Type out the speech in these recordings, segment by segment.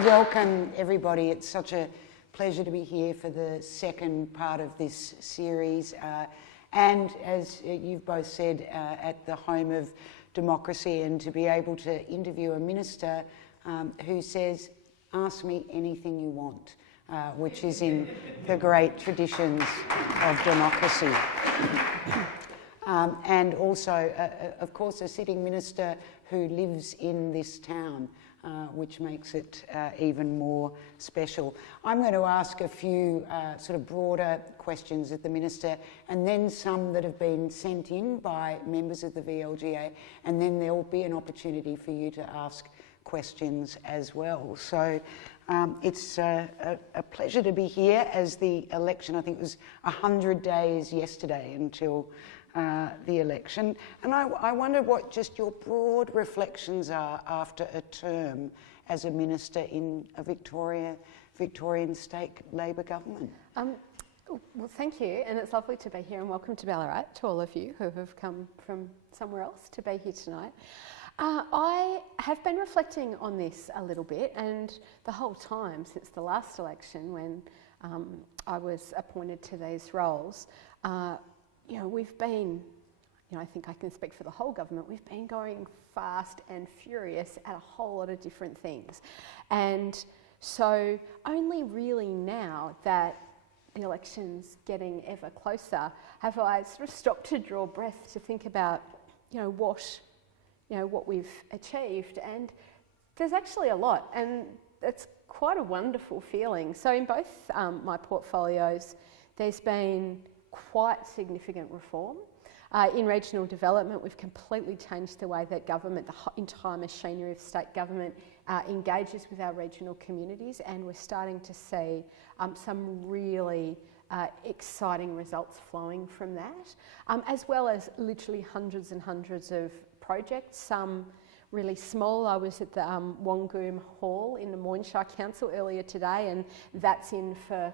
Welcome everybody. It's such a pleasure to be here for the second part of this series. And as you've both said, at the home of democracy, and to be able to interview a minister who says, ask me anything you want, which is in the great traditions of democracy. And also, of course, a sitting minister who lives in this town, which makes it even more special. I'm going to ask a few sort of broader questions of the Minister, and then some that have been sent in by members of the VLGA, and then there will be an opportunity for you to ask questions as well. So it's a pleasure to be here, as the election, I think it was 100 days yesterday until the election. And I wonder what just your broad reflections are after a term as a minister in a Victorian state Labor government. Well, thank you, and it's lovely to be here, and welcome to Ballarat, to all of you who have come from somewhere else to be here tonight. I have been reflecting on this a little bit, and the whole time since the last election, when I was appointed to these roles, we've been, I think I can speak for the whole government, we've been going fast and furious at a whole lot of different things. And so only really now that the election's getting ever closer have I sort of stopped to draw breath to think about, what we've achieved. And there's actually a lot, and it's quite a wonderful feeling. So in both my portfolios, there's been quite significant reform. In regional development, we've completely changed the way that government, the entire machinery of state government, engages with our regional communities, and we're starting to see some really exciting results flowing from that, as well as literally hundreds and hundreds of projects, some really small. I was at the Wangoom Hall in the Moyne-Shire Council earlier today, and that's in for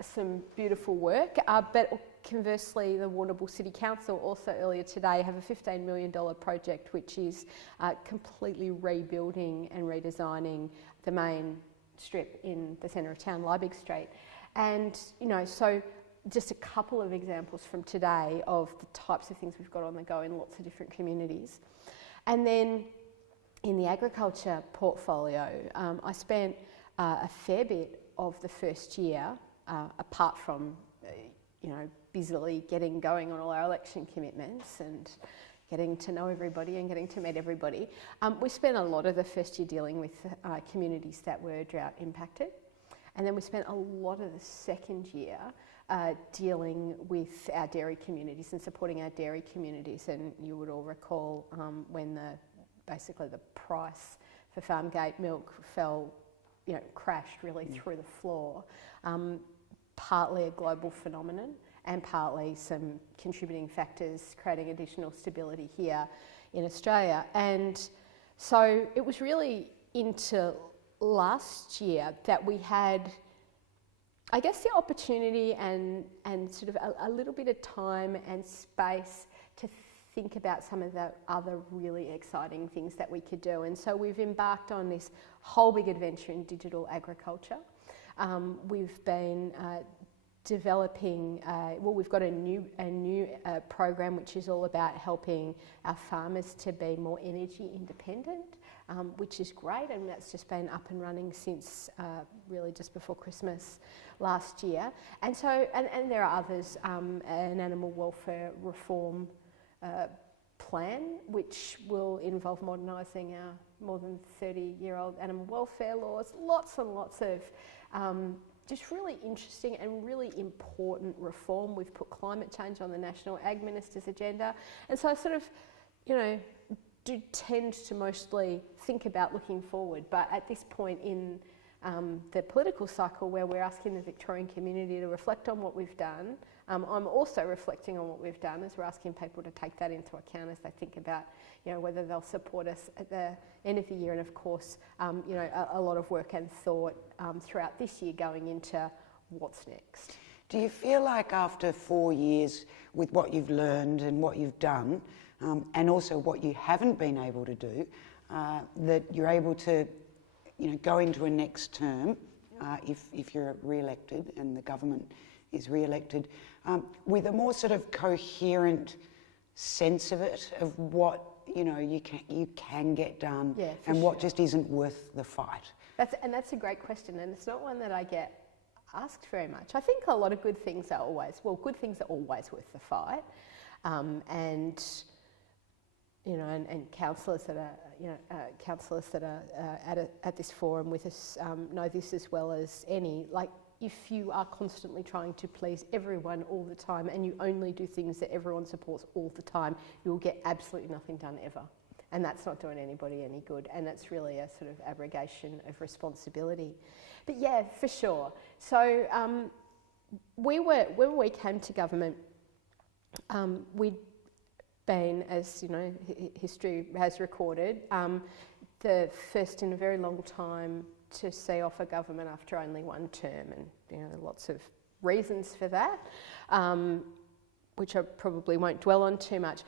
some beautiful work, but conversely the Warrnambool City Council also earlier today have a $15 million project which is completely rebuilding and redesigning the main strip in the centre of town, Liebig Street. And so just a couple of examples from today of the types of things we've got on the go in lots of different communities. And then in the agriculture portfolio, I spent a fair bit of the first year, apart from, busily getting going on all our election commitments and getting to know everybody and getting to meet everybody, we spent a lot of the first year dealing with communities that were drought impacted. And then we spent a lot of the second year dealing with our dairy communities and supporting our dairy communities. And you would all recall when basically the price for farm gate milk fell, crashed really through the floor, partly a global phenomenon and partly some contributing factors creating additional stability here in Australia. And so it was really into last year that we had, I guess, the opportunity and sort of a little bit of time and space to think about some of the other really exciting things that we could do. And so we've embarked on this whole big adventure in digital agriculture. We've been developing, we've got a new program which is all about helping our farmers to be more energy independent, which is great, and that's just been up and running since really just before Christmas last year. And so, and there are others, an animal welfare reform plan, which will involve modernising our more than 30-year-old animal welfare laws, lots and lots of just really interesting and really important reform. We've put climate change on the National Ag Minister's agenda. And so I sort of, do tend to mostly think about looking forward. But at this point in the political cycle where we're asking the Victorian community to reflect on what we've done, I'm also reflecting on what we've done as we're asking people to take that into account as they think about, whether they'll support us at the end of the year. And of course, a lot of work and thought throughout this year going into what's next. Do you feel like after 4 years, with what you've learned and what you've done, and also what you haven't been able to do, that you're able to go into a next term, if you're re-elected and the government is re-elected, with a more sort of coherent sense of it, of what you can get done, and what just isn't worth the fight? That's a great question, and it's not one that I get asked very much. I think a lot of good things are always worth the fight, and councillors that are at this forum with us know this as well as any. Like, if you are constantly trying to please everyone all the time and you only do things that everyone supports all the time, you'll get absolutely nothing done ever. And that's not doing anybody any good. And that's really a sort of abrogation of responsibility. But yeah, for sure. So when we came to government, we'd been, as history has recorded, the first in a very long time to see off a government after only one term, and lots of reasons for that, which I probably won't dwell on too much.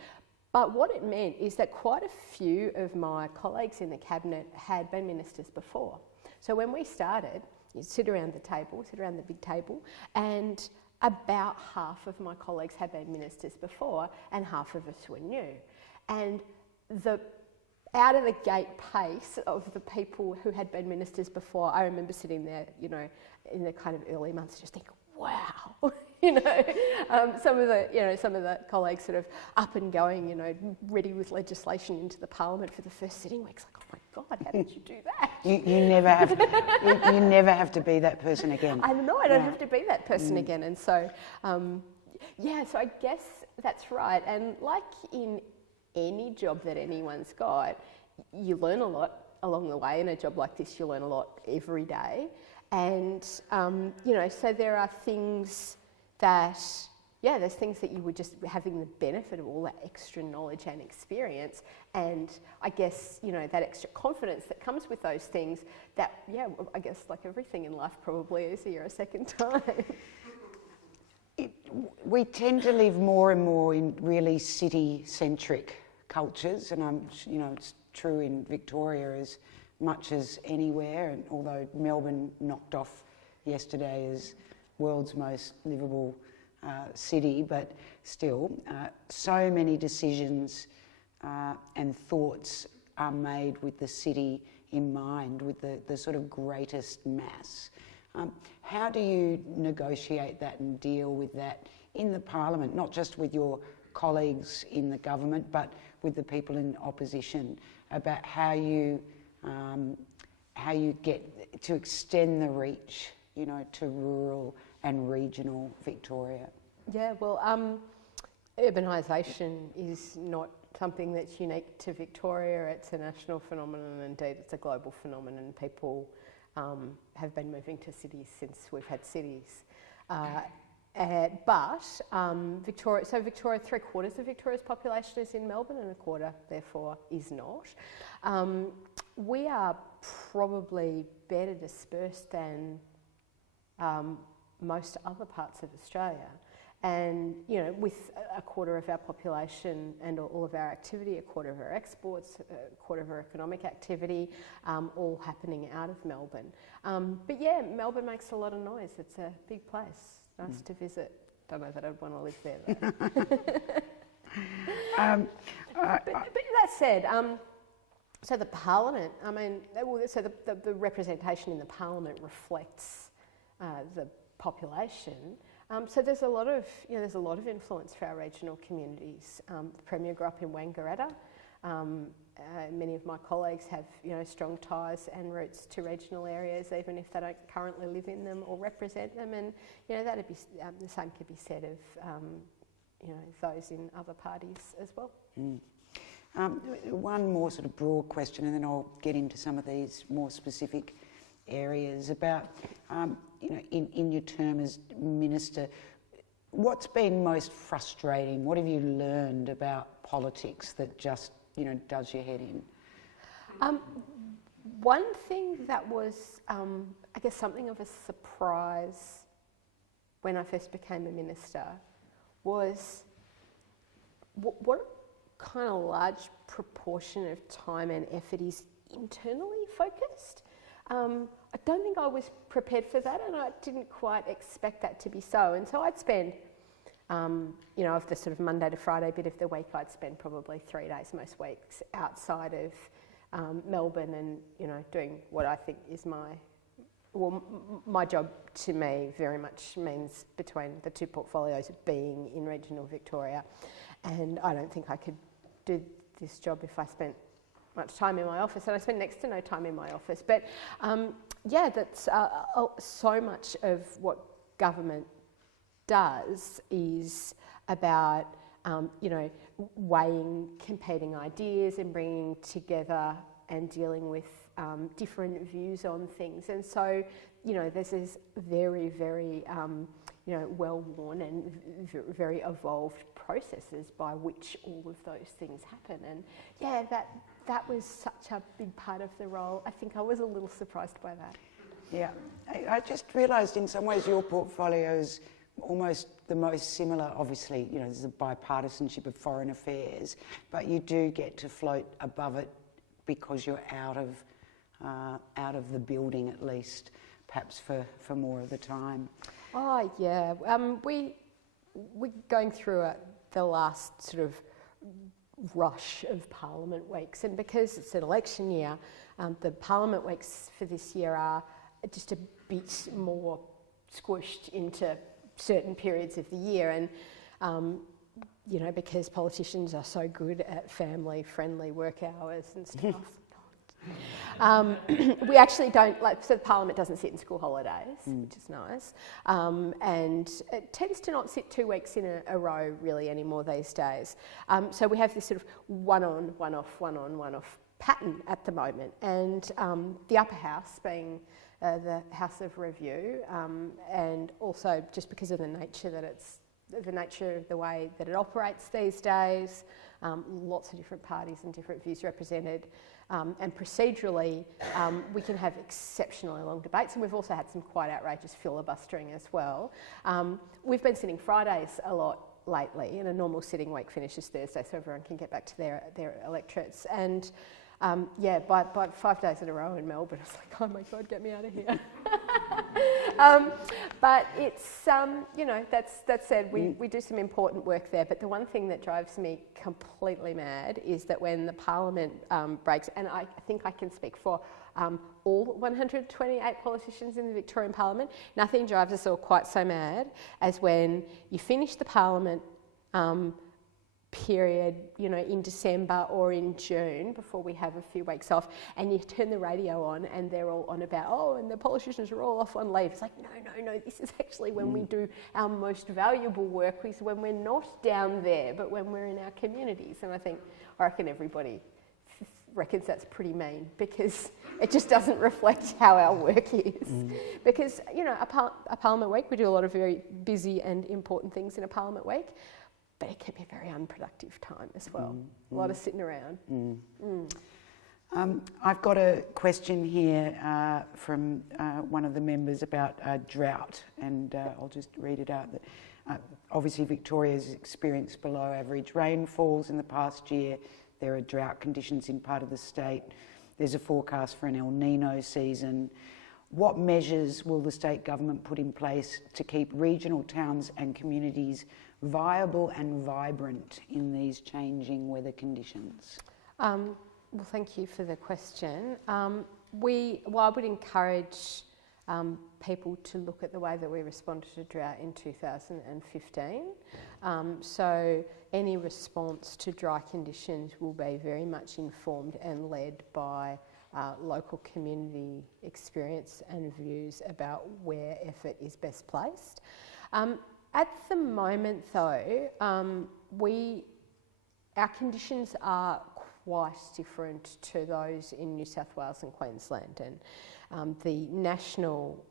But what it meant is that quite a few of my colleagues in the cabinet had been ministers before. So when we started, you'd sit around the big table, and about half of my colleagues had been ministers before, and half of us were new. And the out of the gate pace of the people who had been ministers before, I remember sitting there, in the kind of early months, just thinking, wow, some of the colleagues sort of up and going, ready with legislation into the Parliament for the first sitting weeks. Like, oh my God, how did you do that? You never have to, you never have to be that person again. I know, I don't have to be that person again. And so, so I guess that's right. And like in any job that anyone's got, you learn a lot along the way. In a job like this, you learn a lot every day. And, so there are things that, there's things that you were just having the benefit of all that extra knowledge and experience. And I guess, that extra confidence that comes with those things that, I guess like everything in life probably is here a second time. We tend to live more and more in really city-centric cultures, and it's true in Victoria as much as anywhere, and although Melbourne knocked off yesterday as world's most livable city, but still, so many decisions and thoughts are made with the city in mind, with the sort of greatest mass. How do you negotiate that and deal with that in the Parliament, not just with your colleagues in the government, but with the people in opposition, about how you get to extend the reach, to rural and regional Victoria? Yeah, well, urbanisation is not something that's unique to Victoria. It's a national phenomenon, and indeed it's a global phenomenon. People have been moving to cities since we've had cities. But Victoria, 3/4 of Victoria's population is in Melbourne, and 1/4, therefore, is not. We are probably better dispersed than most other parts of Australia. And, with 1/4 of our population and all of our activity, 1/4 of our exports, 1/4 of our economic activity, all happening out of Melbourne. But yeah, Melbourne makes a lot of noise. It's a big place. Nice to visit. Don't know that I'd want to live there though. But that said, so the Parliament, so the representation in the Parliament reflects the population. So there's a lot of influence for our regional communities. The Premier grew up in Wangaratta. Many of my colleagues have, strong ties and roots to regional areas, even if they don't currently live in them or represent them. And, that'd be the same could be said of, those in other parties as well. One more sort of broad question, and then I'll get into some of these more specific areas about, in your term as minister, what's been most frustrating? What have you learned about politics that just, does your head in? One thing that was, I guess, something of a surprise when I first became a minister was what kind of large proportion of time and effort is internally focused. I don't think I was prepared for that, and I didn't quite expect that to be so. And so I'd spend, you know, of the sort of Monday to Friday bit of the week, I'd spend probably 3 days most weeks outside of Melbourne, and you know, doing what I think is my job to me very much means between the two portfolios being in regional Victoria, and I don't think I could do this job if I spent much time in my office, and I spend next to no time in my office. But yeah, that's so much of what government does is about you know, weighing competing ideas and bringing together and dealing with different views on things. And so, you know, there's this very, very you know, well-worn and very evolved processes by which all of those things happen. And yeah, that was such a big part of the role. I think I was a little surprised by that. Yeah, I just realised in some ways your portfolio is almost the most similar. Obviously, you know, there's a bipartisanship of foreign affairs, but you do get to float above it because you're out of the building, at least, perhaps for more of the time. Oh yeah, we're going through the last sort of rush of Parliament weeks, and because it's an election year, the Parliament weeks for this year are just a bit more squished into certain periods of the year, and you know, because politicians are so good at family-friendly work hours and stuff. We actually don't, like, so the Parliament doesn't sit in school holidays, which is nice, and it tends to not sit 2 weeks in a row really anymore these days. So we have this sort of one-on, one-off, one-on, one-off pattern at the moment, and the upper house being the House of Review, and also just because of the nature of the way that it operates these days, lots of different parties and different views represented, and procedurally we can have exceptionally long debates, and we've also had some quite outrageous filibustering as well. We've been sitting Fridays a lot lately, and a normal sitting week finishes Thursday so everyone can get back to their electorates, and yeah, by 5 days in a row in Melbourne, I was like, oh my God, get me out of here. But it's, you know, that said, we do some important work there, but the one thing that drives me completely mad is that when the Parliament breaks, and I think I can speak for all 128 politicians in the Victorian Parliament, nothing drives us all quite so mad as when you finish the Parliament period, you know, in December or in June before we have a few weeks off, and you turn the radio on and they're all on about, oh, and the politicians are all off on leave. It's like, no, this is actually when we do our most valuable work, is when we're not down there, but when we're in our communities. And I reckon everybody reckons that's pretty mean, because it just doesn't reflect how our work is. Because, you know, a Parliament week, we do a lot of very busy and important things in a Parliament week, but it can be a very unproductive time as well. A lot of sitting around. I've got a question here from one of the members about drought, and I'll just read it out. Obviously, Victoria has experienced below average rainfalls in the past year. There are drought conditions in part of the state. There's a forecast for an El Nino season. What measures will the state government put in place to keep regional towns and communities viable and vibrant in these changing weather conditions? Well, thank you for the question. I would encourage people to look at the way that we responded to drought in 2015. So any response to dry conditions will be very much informed and led by local community experience and views about where effort is best placed. At the moment, though, our conditions are quite different to those in New South Wales and Queensland, and the national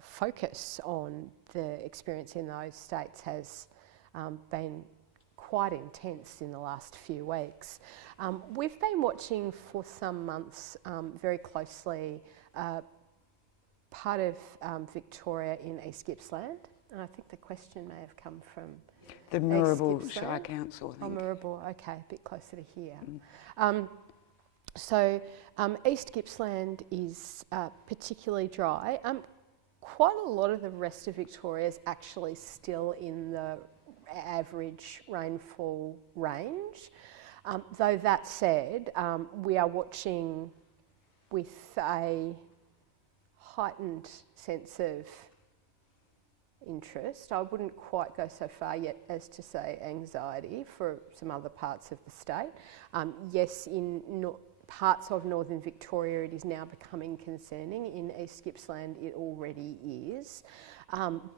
focus on the experience in those states has been quite intense in the last few weeks. We've been watching for some months very closely part of Victoria in East Gippsland. And I think the question may have come from the Moorabool Shire Council, I think. Oh, Moorabool, okay, a bit closer to here. So East Gippsland is particularly dry. Quite a lot of the rest of Victoria is actually still in the average rainfall range. Though that said, we are watching with a heightened sense of interest. I wouldn't quite go so far yet as to say anxiety for some other parts of the state. Yes, in parts of northern Victoria it is now becoming concerning. In East Gippsland it already is.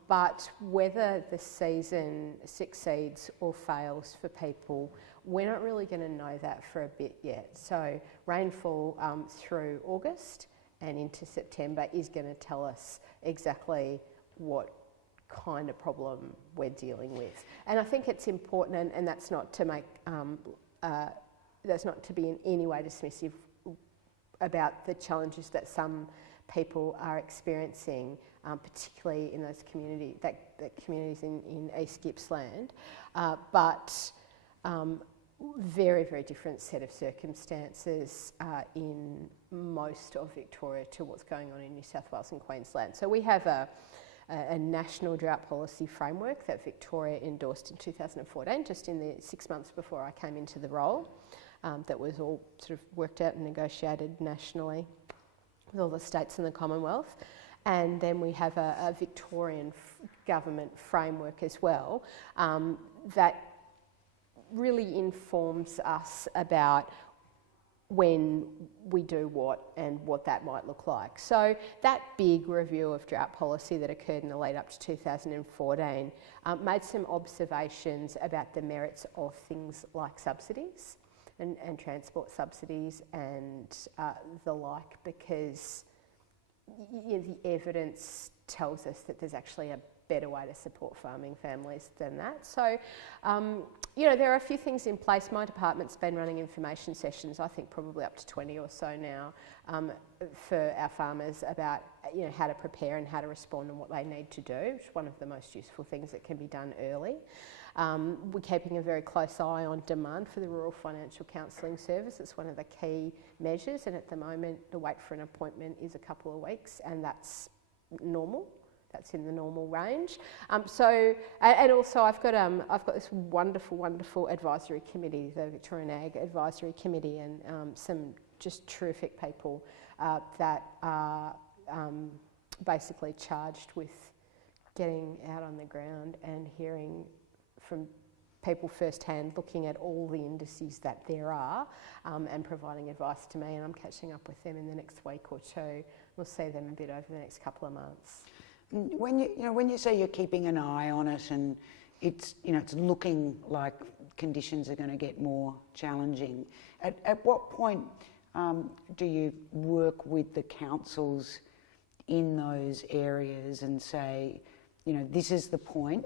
But whether the season succeeds or fails for people, we're not really going to know that for a bit yet. So rainfall through August and into September is going to tell us exactly what kind of problem we're dealing with. And I think it's important, and that's not to make that's not to be in any way dismissive about the challenges that some people are experiencing, particularly in those communities in East Gippsland, but very, very different set of circumstances in most of Victoria to what's going on in New South Wales and Queensland. So we have a national drought policy framework that Victoria endorsed in 2014, just in the 6 months before I came into the role, that was all sort of worked out and negotiated nationally with all the states in the Commonwealth. And then we have a Victorian government framework as well that really informs us about when we do what and what that might look like. So that big review of drought policy that occurred in the lead up to 2014 made some observations about the merits of things like subsidies and transport subsidies and the like, because the evidence tells us that there's actually a better way to support farming families than that. So, there are a few things in place. My department's been running information sessions, I think probably up to 20 or so now, for our farmers about how to prepare and how to respond and what they need to do, which is one of the most useful things that can be done early. We're keeping a very close eye on demand for the Rural Financial Counselling Service. It's one of the key measures, and at the moment the wait for an appointment is a couple of weeks, and that's normal. That's in the normal range. And also I've got this wonderful advisory committee, the Victorian Ag Advisory Committee, and some just terrific people that are basically charged with getting out on the ground and hearing from people firsthand, looking at all the indices that there are, and providing advice to me. And I'm catching up with them in the next week or two. We'll see them a bit over the next couple of months. When you say you're keeping an eye on it, and it's looking like conditions are going to get more challenging, at what point do you work with the councils in those areas and say, this is the point,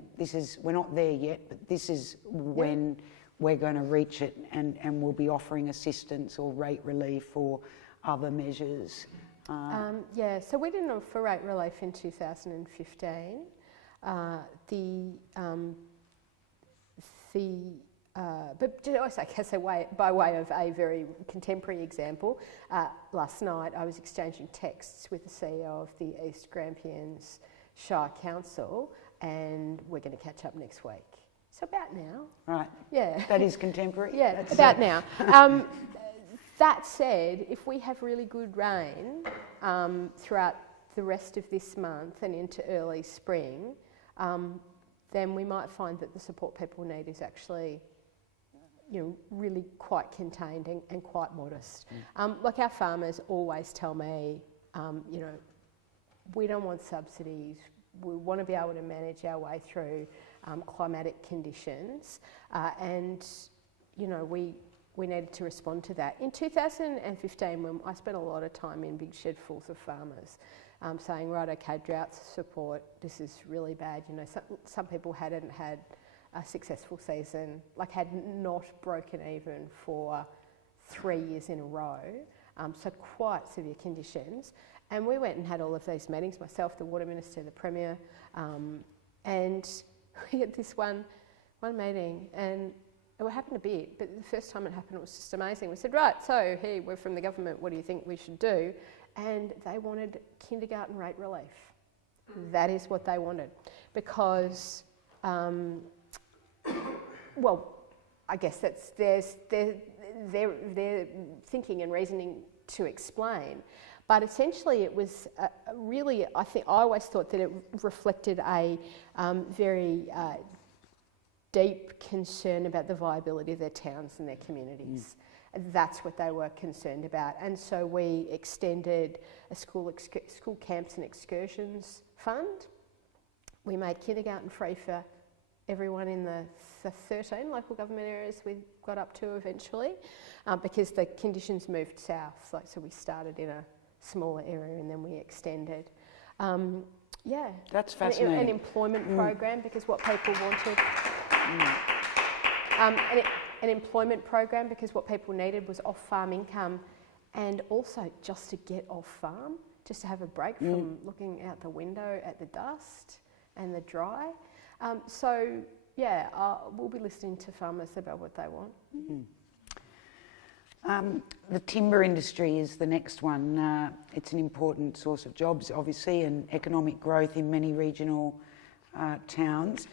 we're not there yet, but this is when we're going to reach it, and we'll be offering assistance or rate relief or other measures? So we didn't offer rate relief in 2015. But I guess by way of a very contemporary example, last night I was exchanging texts with the CEO of the East Grampians Shire Council, and we're going to catch up next week. So about now. Right. Yeah. That is contemporary? Yeah, that's about now. That said, if we have really good rain throughout the rest of this month and into early spring, then we might find that the support people need is actually really quite contained and quite modest. Like our farmers always tell me, we don't want subsidies. We want to be able to manage our way through climatic conditions, and we needed to respond to that. In 2015, when I spent a lot of time in big shedfuls of farmers, saying, right, okay, drought support, this is really bad. Some people hadn't had a successful season, had not broken even for 3 years in a row, so quite severe conditions. And we went and had all of these meetings, myself, the Water Minister, the Premier, and we had this one meeting, and It happened a bit, but the first time it happened, it was just amazing. We said, right, so here, we're from the government, what do you think we should do? And they wanted kindergarten rate relief. That is what they wanted. Because, well, I guess that's their thinking and reasoning to explain. But essentially it was really, I always thought that it reflected a very deep concern about the viability of their towns and their communities. That's what they were concerned about. And so we extended a school camps and excursions fund. We made kindergarten free for everyone in the 13 local government areas we got up to eventually, because the conditions moved south. So we started in a smaller area and then we extended. Yeah. That's fascinating. An employment program, because what people wanted. An employment program, because what people needed was off-farm income, and also just to get off-farm, just to have a break from looking out the window at the dust and the dry. We'll be listening to farmers about what they want. The timber industry is the next one. It's an important source of jobs, obviously, and economic growth in many regional towns.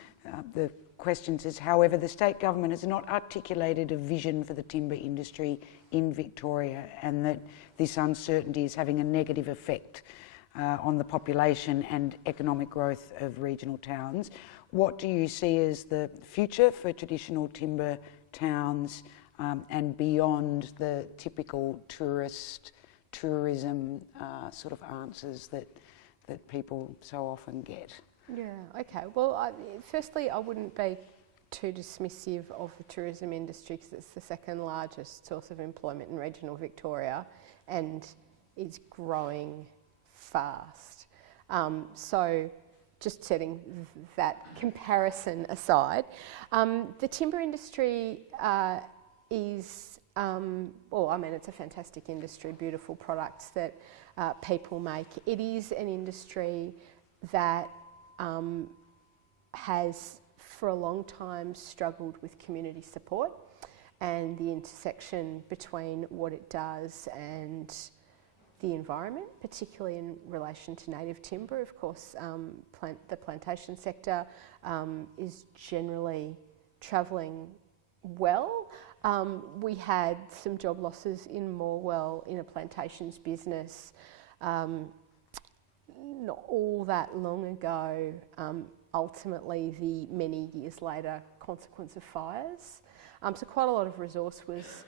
The question says, however, the state government has not articulated a vision for the timber industry in Victoria, and that this uncertainty is having a negative effect on the population and economic growth of regional towns. What do you see as the future for traditional timber towns and beyond the typical tourism sort of answers that people so often get? Yeah, okay. Well, firstly, I wouldn't be too dismissive of the tourism industry, because it's the second largest source of employment in regional Victoria and is growing fast. So just setting that comparison aside, the timber industry is, it's a fantastic industry, beautiful products that people make. It is an industry that has for a long time struggled with community support and the intersection between what it does and the environment, particularly in relation to native timber. Of course, the plantation sector is generally travelling well. We had some job losses in Morwell in a plantations business not all that long ago, ultimately the many years later consequence of fires. So quite a lot of resource was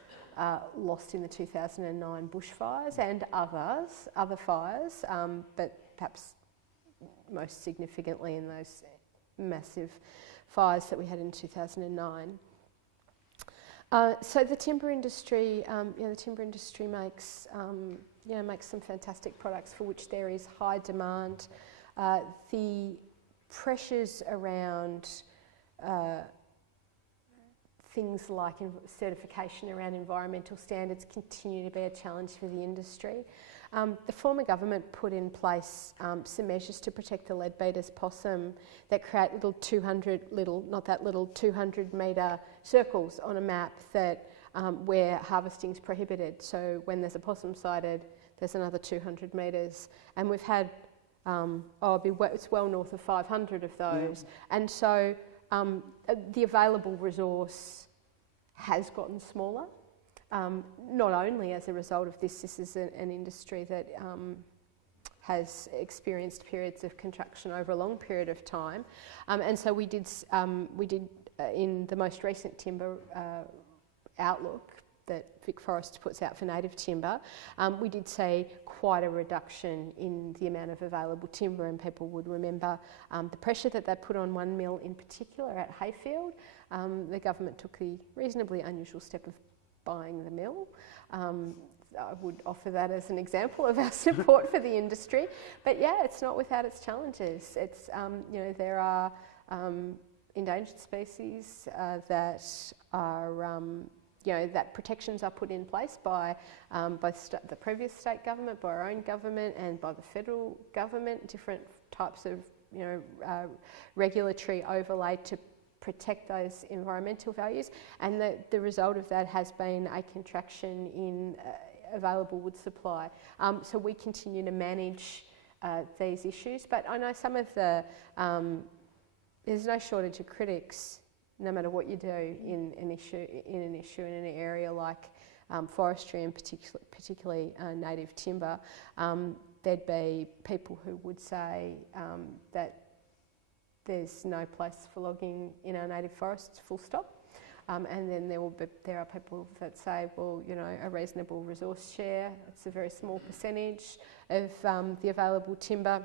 lost in the 2009 bushfires and other fires, but perhaps most significantly in those massive fires that we had in 2009. So the timber industry, makes makes some fantastic products for which there is high demand. The pressures around things like certification around environmental standards continue to be a challenge for the industry. The former government put in place some measures to protect the leadbeater's possum that create 200 metre circles on a map that where harvesting is prohibited. So when there's a possum sighted, there's another 200 metres, and we've had it's well north of 500 of those, and so the available resource has gotten smaller. Not only as a result of this is an industry that has experienced periods of contraction over a long period of time, and so we did in the most recent timber outlook that Vic Forest puts out for native timber, we did see quite a reduction in the amount of available timber, and people would remember the pressure that they put on one mill in particular at Hayfield. The government took the reasonably unusual step of buying the mill. I would offer that as an example of our support for the industry. But yeah, it's not without its challenges. It's there are endangered species that are that protections are put in place by both the previous state government, by our own government, and by the federal government. Different types of regulatory overlay to protect those environmental values, and the result of that has been a contraction in available wood supply. So we continue to manage these issues, but I know some of the, there's no shortage of critics, no matter what you do in an issue in an area like forestry and particularly native timber. There'd be people who would say that there's no place for logging in our native forests, full stop. And then there are people that say, well, you know, a reasonable resource share, it's a very small percentage of the available timber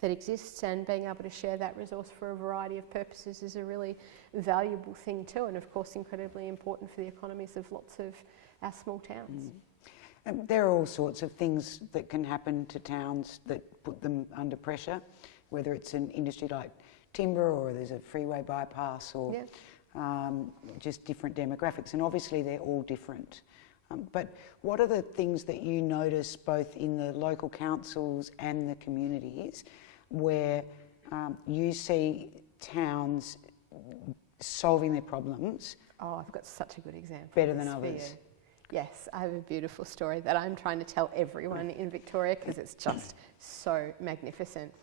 that exists, and being able to share that resource for a variety of purposes is a really valuable thing too, and of course incredibly important for the economies of lots of our small towns. And there are all sorts of things that can happen to towns that put them under pressure, whether it's an industry like timber or there's a freeway bypass or just different demographics, and obviously they're all different. But what are the things that you notice both in the local councils and the communities where you see towns solving their problems? Oh, I've got such a good example. Better than others. Yes, I have a beautiful story that I'm trying to tell everyone in Victoria because it's just so magnificent.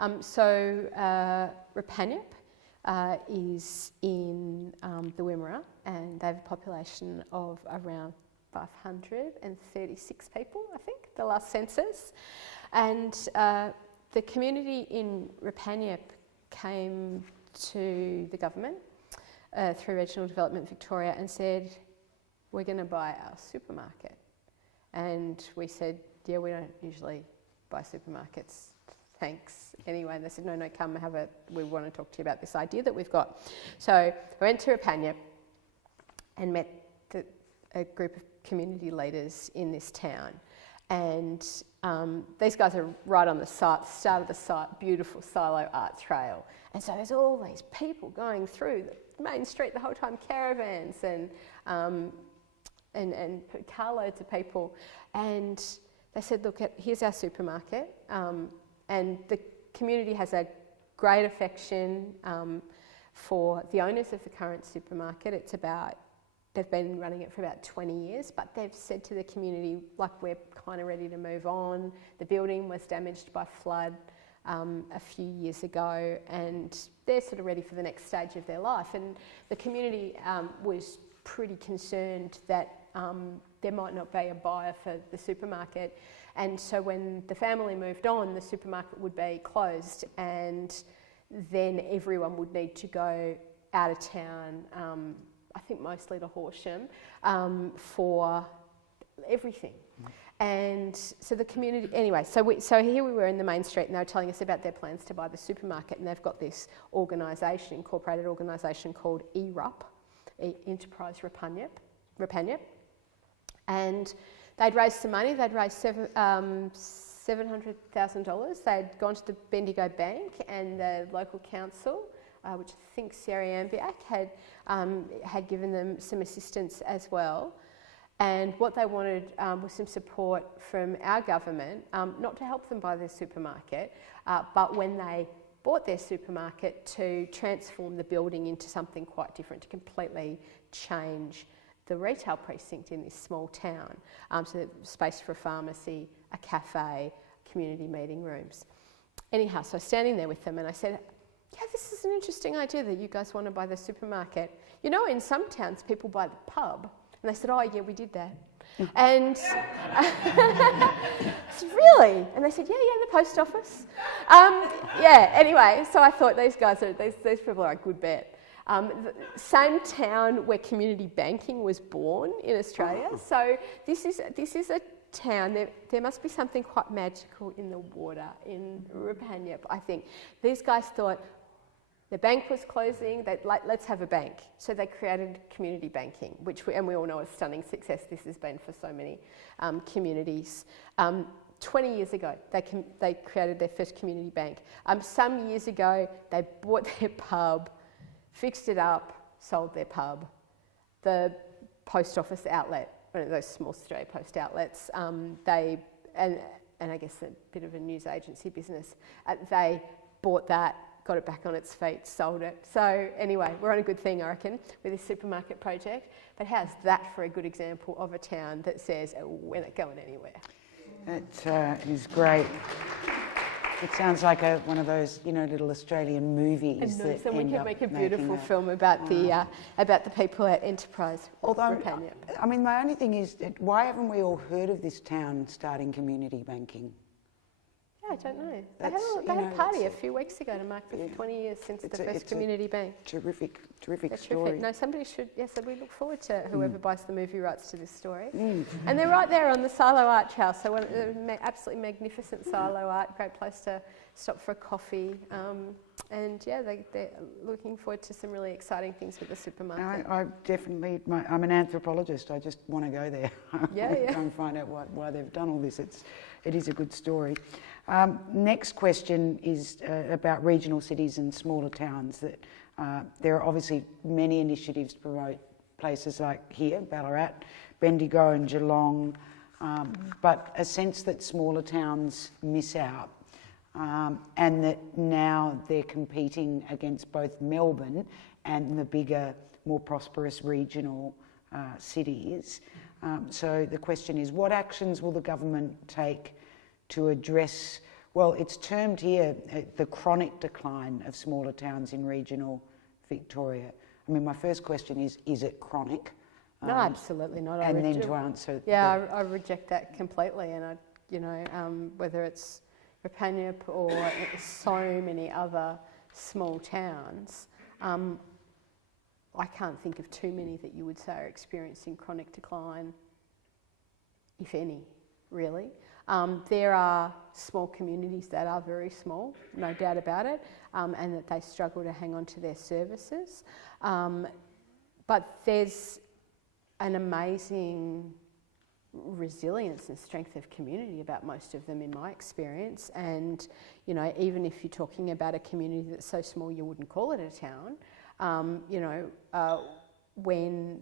Rapanyup is in the Wimmera, and they have a population of around 536 people, I think, the last census. And the community in Rapanyup came to the government through Regional Development Victoria and said, we're going to buy our supermarket. And we said, yeah, we don't usually buy supermarkets, thanks. Anyway, they said, no, come have we want to talk to you about this idea that we've got. So I went to Rapanyup and met a group of community leaders in this town. And these guys are right on the start of the site, beautiful silo art trail. And so there's all these people going through the main street the whole time, caravans and carloads of people. And they said, look, here's our supermarket. And the community has a great affection for the owners of the current supermarket. They've been running it for about 20 years, but they've said to the community, like, we're kind of ready to move on. The building was damaged by flood a few years ago, and they're sort of ready for the next stage of their life. And the community was pretty concerned that there might not be a buyer for the supermarket. And so when the family moved on, the supermarket would be closed, and then everyone would need to go out of town, I think mostly to Horsham, for everything. And so the community, anyway, so here we were in the main street, and they were telling us about their plans to buy the supermarket, and they've got this organisation, incorporated organisation called ERUP, Enterprise Rapanyup. And they'd raised some money. They'd raised $700,000. They'd gone to the Bendigo Bank and the local council, which I think Sierra Ambiac had given them some assistance as well. And what they wanted was some support from our government, not to help them buy their supermarket, but when they bought their supermarket, to transform the building into something quite different, to completely change the retail precinct in this small town. So space for a pharmacy, a cafe, community meeting rooms. Anyhow, so I was standing there with them and I said, yeah, this is an interesting idea that you guys want to buy the supermarket. You know, in some towns people buy the pub. And they said, oh yeah, we did that. And I said, really? And they said, yeah, the post office. Anyway, so I thought these people are a good bet. Same town where community banking was born in Australia. So this is a town. There must be something quite magical in the water in Rapanyup, I think. These guys thought the bank was closing. Let's have a bank. So they created community banking, and we all know a stunning success this has been for so many communities. 20 years ago, they created their first community bank. Some years ago, they bought their pub, fixed it up, sold their pub. The post office outlet, one of those small stray post outlets, and I guess a bit of a news agency business, they bought that, got it back on its feet, sold it. So anyway, we're on a good thing, I reckon, with this supermarket project. But how's that for a good example of a town that says, oh, we're not going anywhere? It is great. It sounds like one of those, little Australian movies. And someone could make a beautiful film about the people at Enterprise. Although, I mean, my only thing is, why haven't we all heard of this town starting community banking? Yeah, I don't know. They had a party a few weeks ago to mark the 20 years since the first community bank. Terrific story. Terrific. No, somebody should, so we look forward to whoever buys the movie rights to this story. And they're right there on the Silo Arch House, so absolutely magnificent Silo art, great place to stop for a coffee. And yeah, they're looking forward to some really exciting things with the supermarket. I definitely, I'm an anthropologist, I just want to go there. Yeah. Go and find out why they've done all this. It is a good story. Next question is about regional cities and smaller towns. That there are obviously many initiatives to promote places like here, Ballarat, Bendigo and Geelong, but a sense that smaller towns miss out, and that now they're competing against both Melbourne and the bigger, more prosperous regional cities. So the question is, what actions will the government take to address, well, it's termed here the chronic decline of smaller towns in regional Victoria? I mean, my first question is it chronic? No, absolutely not. And then to answer... Yeah, I reject that completely. And, whether it's Rapaniup or so many other small towns, I can't think of too many that you would say are experiencing chronic decline, if any, really. There are small communities that are very small, no doubt about it, and that they struggle to hang on to their services. But there's an amazing resilience and strength of community about most of them, in my experience. And, even if you're talking about a community that's so small you wouldn't call it a town, when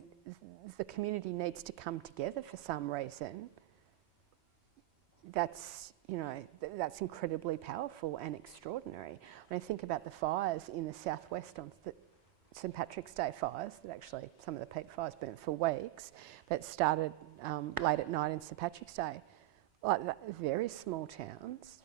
the community needs to come together for some reason, that's incredibly powerful and extraordinary. And I think about the fires in the southwest on the St Patrick's Day fires, that actually some of the peat fires burnt for weeks, but started late at night in St Patrick's Day. Like that, very small towns,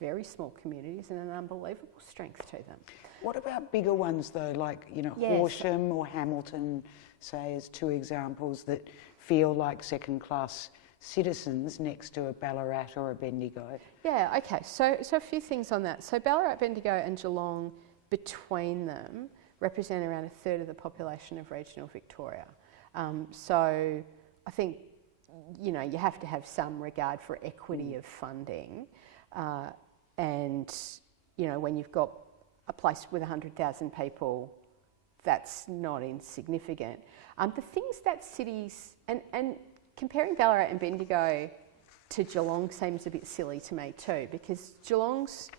very small communities, and an unbelievable strength to them. What about bigger ones though, like Horsham or Hamilton, say, as two examples that feel like second-class citizens next to a Ballarat or a Bendigo? Yeah, okay, so a few things on that. So Ballarat, Bendigo and Geelong, between them, represent around a third of the population of regional Victoria. So I think, you have to have some regard for equity of funding. And, when you've got a place with 100,000 people, that's not insignificant. The things that cities, and comparing Ballarat and Bendigo to Geelong seems a bit silly to me too, because Geelong's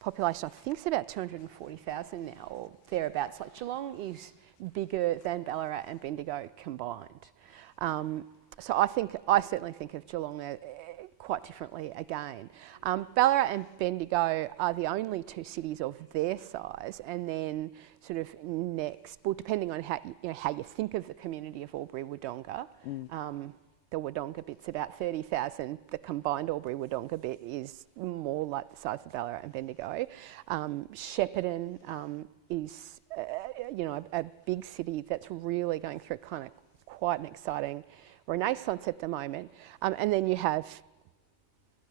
population, I think, is about 240,000 now, or thereabouts. Like, Geelong is bigger than Ballarat and Bendigo combined. So I certainly think of Geelong quite differently again. Ballarat and Bendigo are the only two cities of their size, and then sort of next, well, depending on how you think of the community of Albury-Wodonga, the Wodonga bit's about 30,000. The combined Albury-Wodonga bit is more like the size of Ballarat and Bendigo. Shepparton is, a big city that's really going through kind of quite an exciting renaissance at the moment. And then you have,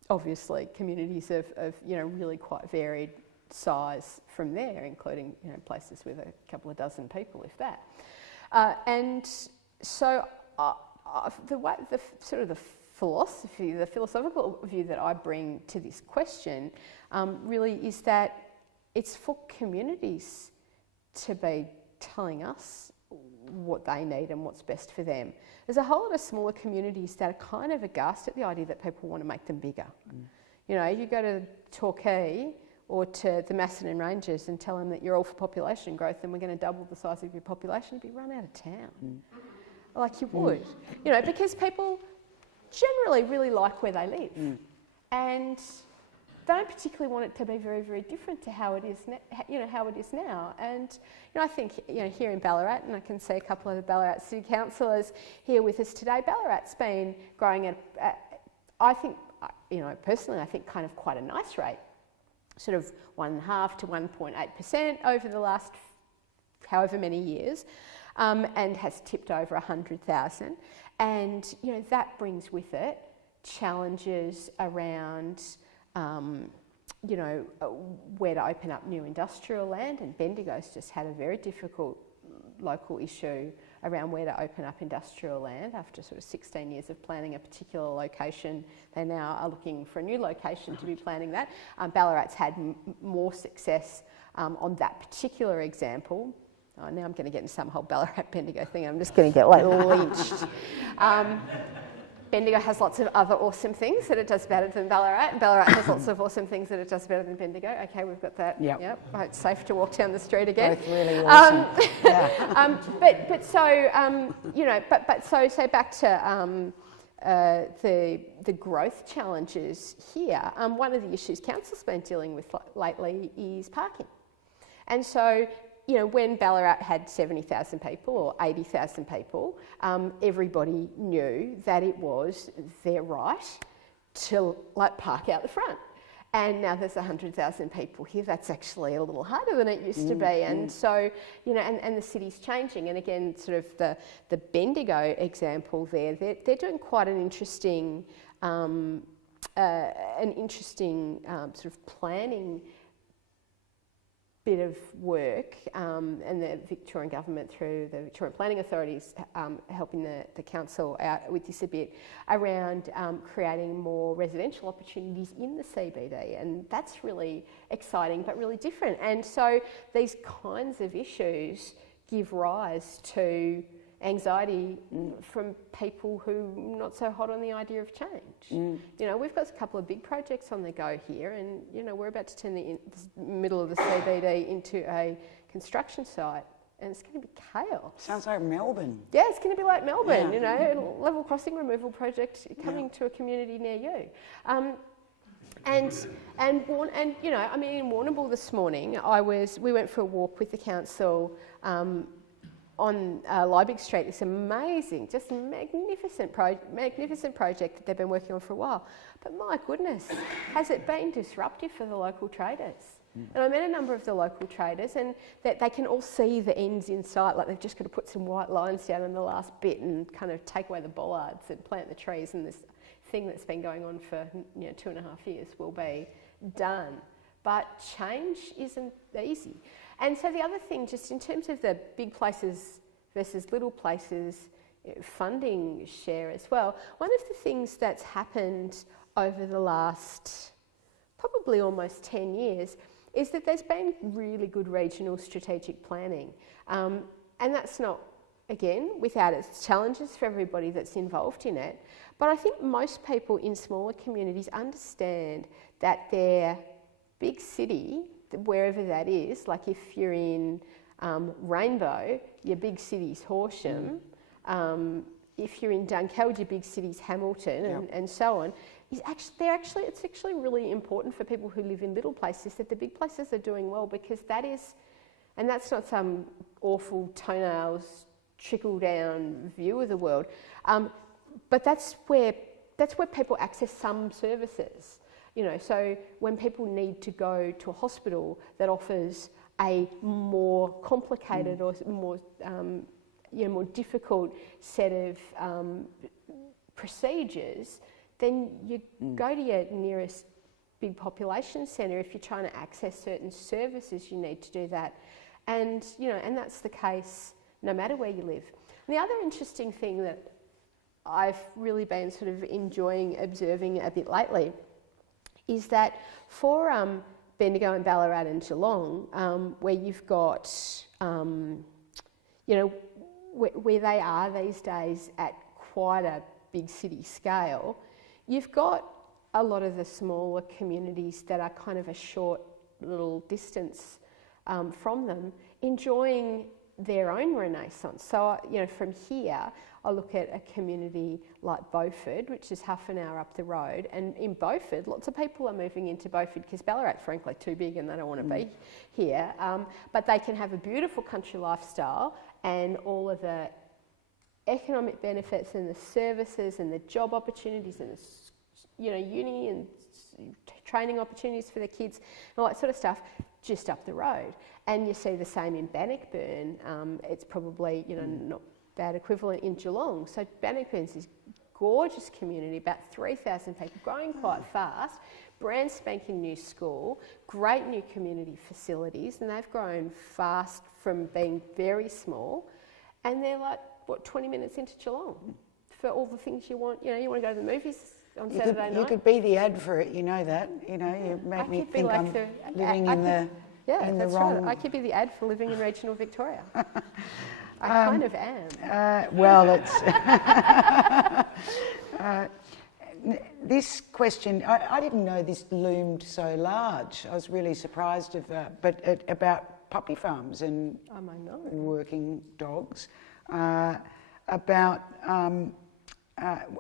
obviously, communities of really quite varied size from there, including places with a couple of dozen people, if that. And so the philosophical view that I bring to this question really is that it's for communities to be telling us what they need and what's best for them. There's a whole lot of smaller communities that are kind of aghast at the idea that people want to make them bigger. You go to Torquay or to the Macedon Ranges and tell them that you're all for population growth and we're going to double the size of your population, you'd be run out of town. Like you would. Because people generally really like where they live. And they don't particularly want it to be very, very different to how it is, how it is now. And I think here in Ballarat, and I can see a couple of the Ballarat City Councillors here with us today. Ballarat's been growing at I think, personally, I think kind of quite a nice rate, sort of 1.5 to 1.8% over the last however many years, and has tipped over 100,000. And that brings with it challenges around where to open up new industrial land, and Bendigo's just had a very difficult local issue around where to open up industrial land after sort of 16 years of planning a particular location. They now are looking for a new location to be planning that. Ballarat's had more success on that particular example. Oh, now I'm going to get into some whole Ballarat Bendigo thing. I'm just going to get lynched. Bendigo has lots of other awesome things that it does better than Ballarat, and Ballarat has lots of awesome things that it does better than Bendigo. Okay, we've got that. Yep. It's safe to walk down the street again. Both really awesome. So back to the growth challenges here. One of the issues council's been dealing with lately is parking, and so. When Ballarat had 70,000 people or 80,000 people, everybody knew that it was their right to park out the front. And now there's 100,000 people here. That's actually a little harder than it used to be. And so, and the city's changing. And again, sort of the Bendigo example there, they're doing quite an interesting sort of planning bit of work, and the Victorian government through the Victorian Planning Authorities helping the council out with this a bit around creating more residential opportunities in the CBD, and that's really exciting but really different. And so these kinds of issues give rise to anxiety from people who are not so hot on the idea of change. We've got a couple of big projects on the go here, and we're about to turn the middle of the CBD into a construction site, and it's going to be chaos. Sounds like Melbourne. Yeah, it's going to be like Melbourne. A level crossing removal project coming to a community near you. In Warrnambool this morning, we went for a walk with the council. On Liebig Street, this amazing, just magnificent project that they've been working on for a while. But my goodness, has it been disruptive for the local traders? And I met a number of the local traders, and that they can all see the ends in sight, like they've just got to put some white lines down in the last bit and kind of take away the bollards and plant the trees, and this thing that's been going on for 2.5 years will be done. But change isn't easy. And so the other thing, just in terms of the big places versus little places funding share as well, one of the things that's happened over the last probably almost 10 years is that there's been really good regional strategic planning. And that's not, again, without its challenges for everybody that's involved in it. But I think most people in smaller communities understand that their big city, wherever that is, like if you're in Rainbow, your big city's Horsham. If you're in Dunkeld, your big city's Hamilton, and so on. It's actually really important for people who live in little places that the big places are doing well, because that's not some awful toenails trickle down view of the world, but that's where people access some services. So when people need to go to a hospital that offers a more complicated or more difficult set of procedures, then you go to your nearest big population centre. If you're trying to access certain services, you need to do that, and that's the case no matter where you live. And the other interesting thing that I've really been sort of enjoying observing a bit lately is that for Bendigo and Ballarat and Geelong, where you've got, where they are these days at quite a big city scale, you've got a lot of the smaller communities that are kind of a short little distance from them, enjoying their own renaissance. So, from here, I look at a community like Beaufort, which is half an hour up the road. And in Beaufort, lots of people are moving into Beaufort because Ballarat's frankly too big and they don't want to be here. But they can have a beautiful country lifestyle and all of the economic benefits and the services and the job opportunities and the, uni and training opportunities for the kids and all that sort of stuff just up the road. And you see the same in Bannockburn. It's probably, not bad equivalent in Geelong. So Bannockburn's this gorgeous community, about 3,000 people, growing quite fast, brand spanking new school, great new community facilities, and they've grown fast from being very small. And they're like, 20 minutes into Geelong for all the things you want. You want to go to the movies on Saturday night. You could be the ad for it, you know that. You make me think I'm living in the wrong... Right. I could be the ad for living in regional Victoria. I kind of am. Well, it's... this question, I didn't know this loomed so large. I was really surprised of that. But about puppy farms and working dogs. About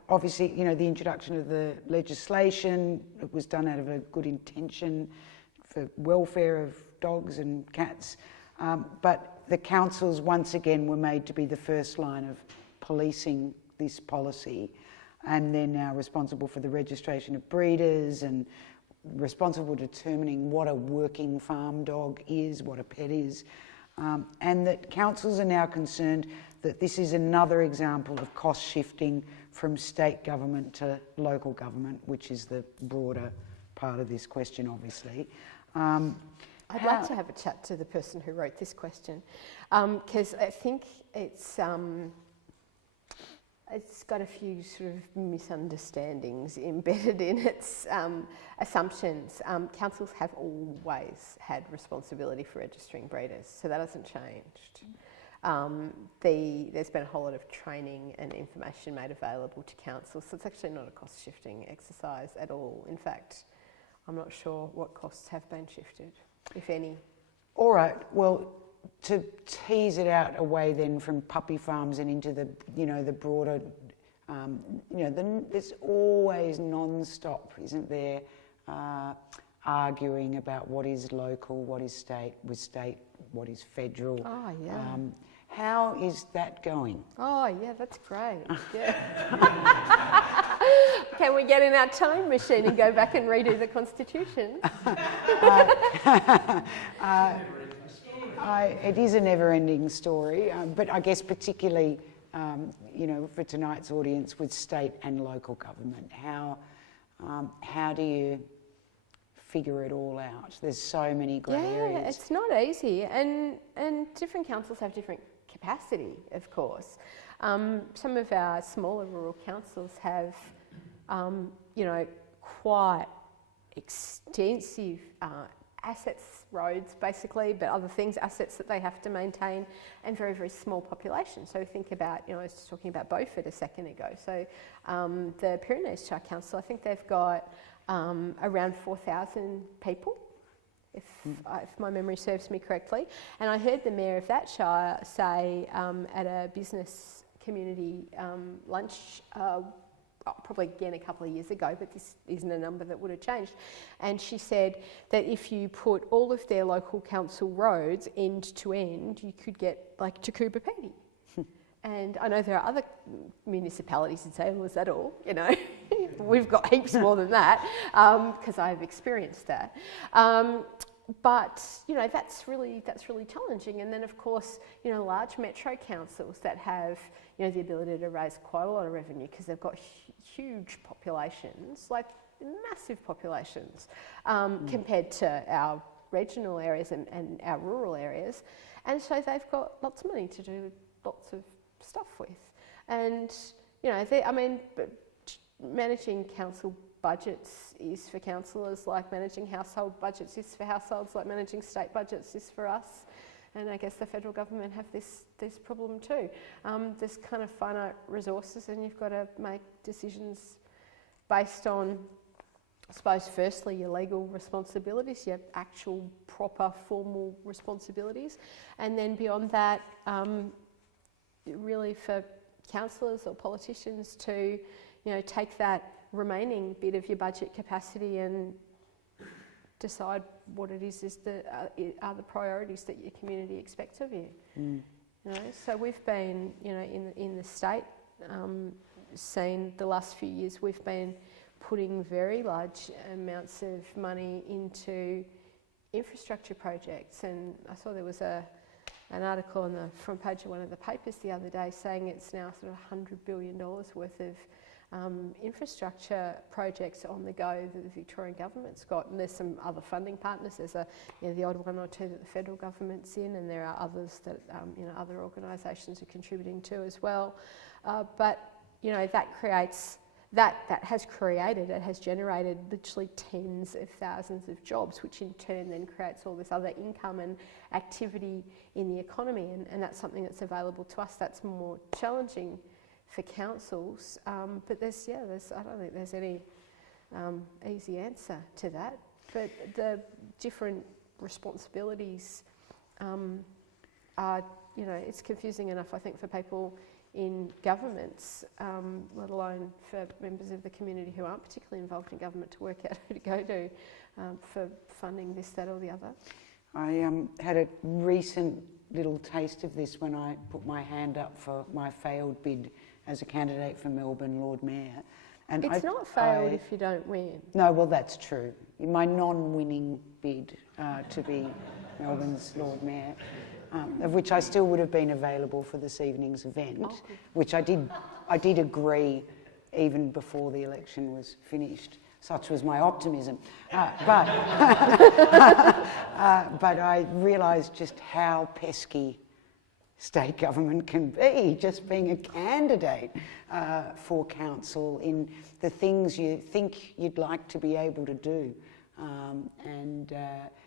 obviously, the introduction of the legislation. It was done out of a good intention for welfare of dogs and cats. But the councils once again were made to be the first line of policing this policy, and they're now responsible for the registration of breeders and responsible for determining what a working farm dog is, what a pet is. And that councils are now concerned that this is another example of cost shifting from state government to local government, which is the broader part of this question, obviously. I'd like to have a chat to the person who wrote this question, because I think it's got a few sort of misunderstandings embedded in its assumptions. Councils have always had responsibility for registering breeders, so that hasn't changed. There's been a whole lot of training and information made available to councils, so it's actually not a cost-shifting exercise at all. In fact, I'm not sure what costs have been shifted, if any. All right, well, to tease it out away then from puppy farms and into the, the broader, there's always non-stop, isn't there, arguing about what is local, what is state, what is federal. Oh, yeah. How is that going? Oh, yeah, that's great. Yeah. Can we get in our time machine and go back and redo the Constitution? It is a never-ending story, but I guess particularly, for tonight's audience with state and local government, how do you figure it all out? There's so many grey areas. Yeah, it's not easy, and different councils have different capacity, of course. Some of our smaller rural councils have, quite extensive assets, roads basically, but other things, assets that they have to maintain, and very, very small population. So think about, I was just talking about Beaufort a second ago. So the Pyrenees Shire Council, I think they've got around 4,000 people, if my memory serves me correctly. And I heard the mayor of that shire say at a business community lunch, probably again a couple of years ago, but this isn't a number that would have changed. And she said that if you put all of their local council roads end to end, you could get like Tacuba Pedy. And I know there are other municipalities that say, well, is that all? We've got heaps more than that, because I've experienced that. But that's really challenging. And then of course, large metro councils that have the ability to raise quite a lot of revenue because they've got huge populations, like massive populations, compared to our regional areas and our rural areas. And so they've got lots of money to do lots of stuff with. And managing council budgets is for councillors like managing household budgets is for households, like managing state budgets is for us. And I guess the federal government have this problem too. There's kind of finite resources, and you've got to make decisions based on suppose firstly your legal responsibilities, your actual proper formal responsibilities, and then beyond that, really for councillors or politicians to, take that remaining bit of your budget capacity and decide what it is are the priorities that your community expects of you. So we've been, in the state, seen the last few years we've been putting very large amounts of money into infrastructure projects, and I saw there was an article on the front page of one of the papers the other day saying it's now sort of $100 billion worth of infrastructure projects on the go that the Victorian government's got, and there's some other funding partners. There's the odd one or two that the federal government's in, and there are others that other organisations are contributing to as well. But that has generated literally tens of thousands of jobs, which in turn then creates all this other income and activity in the economy, and that's something that's available to us. That's more challenging for councils, but I don't think there's any easy answer to that. But the different responsibilities are, it's confusing enough, I think, for people in governments, let alone for members of the community who aren't particularly involved in government, to work out who to go to for funding this, that or the other. I had a recent little taste of this when I put my hand up for my failed bid as a candidate for Melbourne Lord Mayor. And it's not failed if you don't win. No, well, that's true. My non-winning bid to be Melbourne's Lord Mayor, of which I still would have been available for this evening's event, which I did agree even before the election was finished. Such was my optimism. But I realised just how pesky state government can be, just being a candidate for council in the things you think you'd like to be able to do, and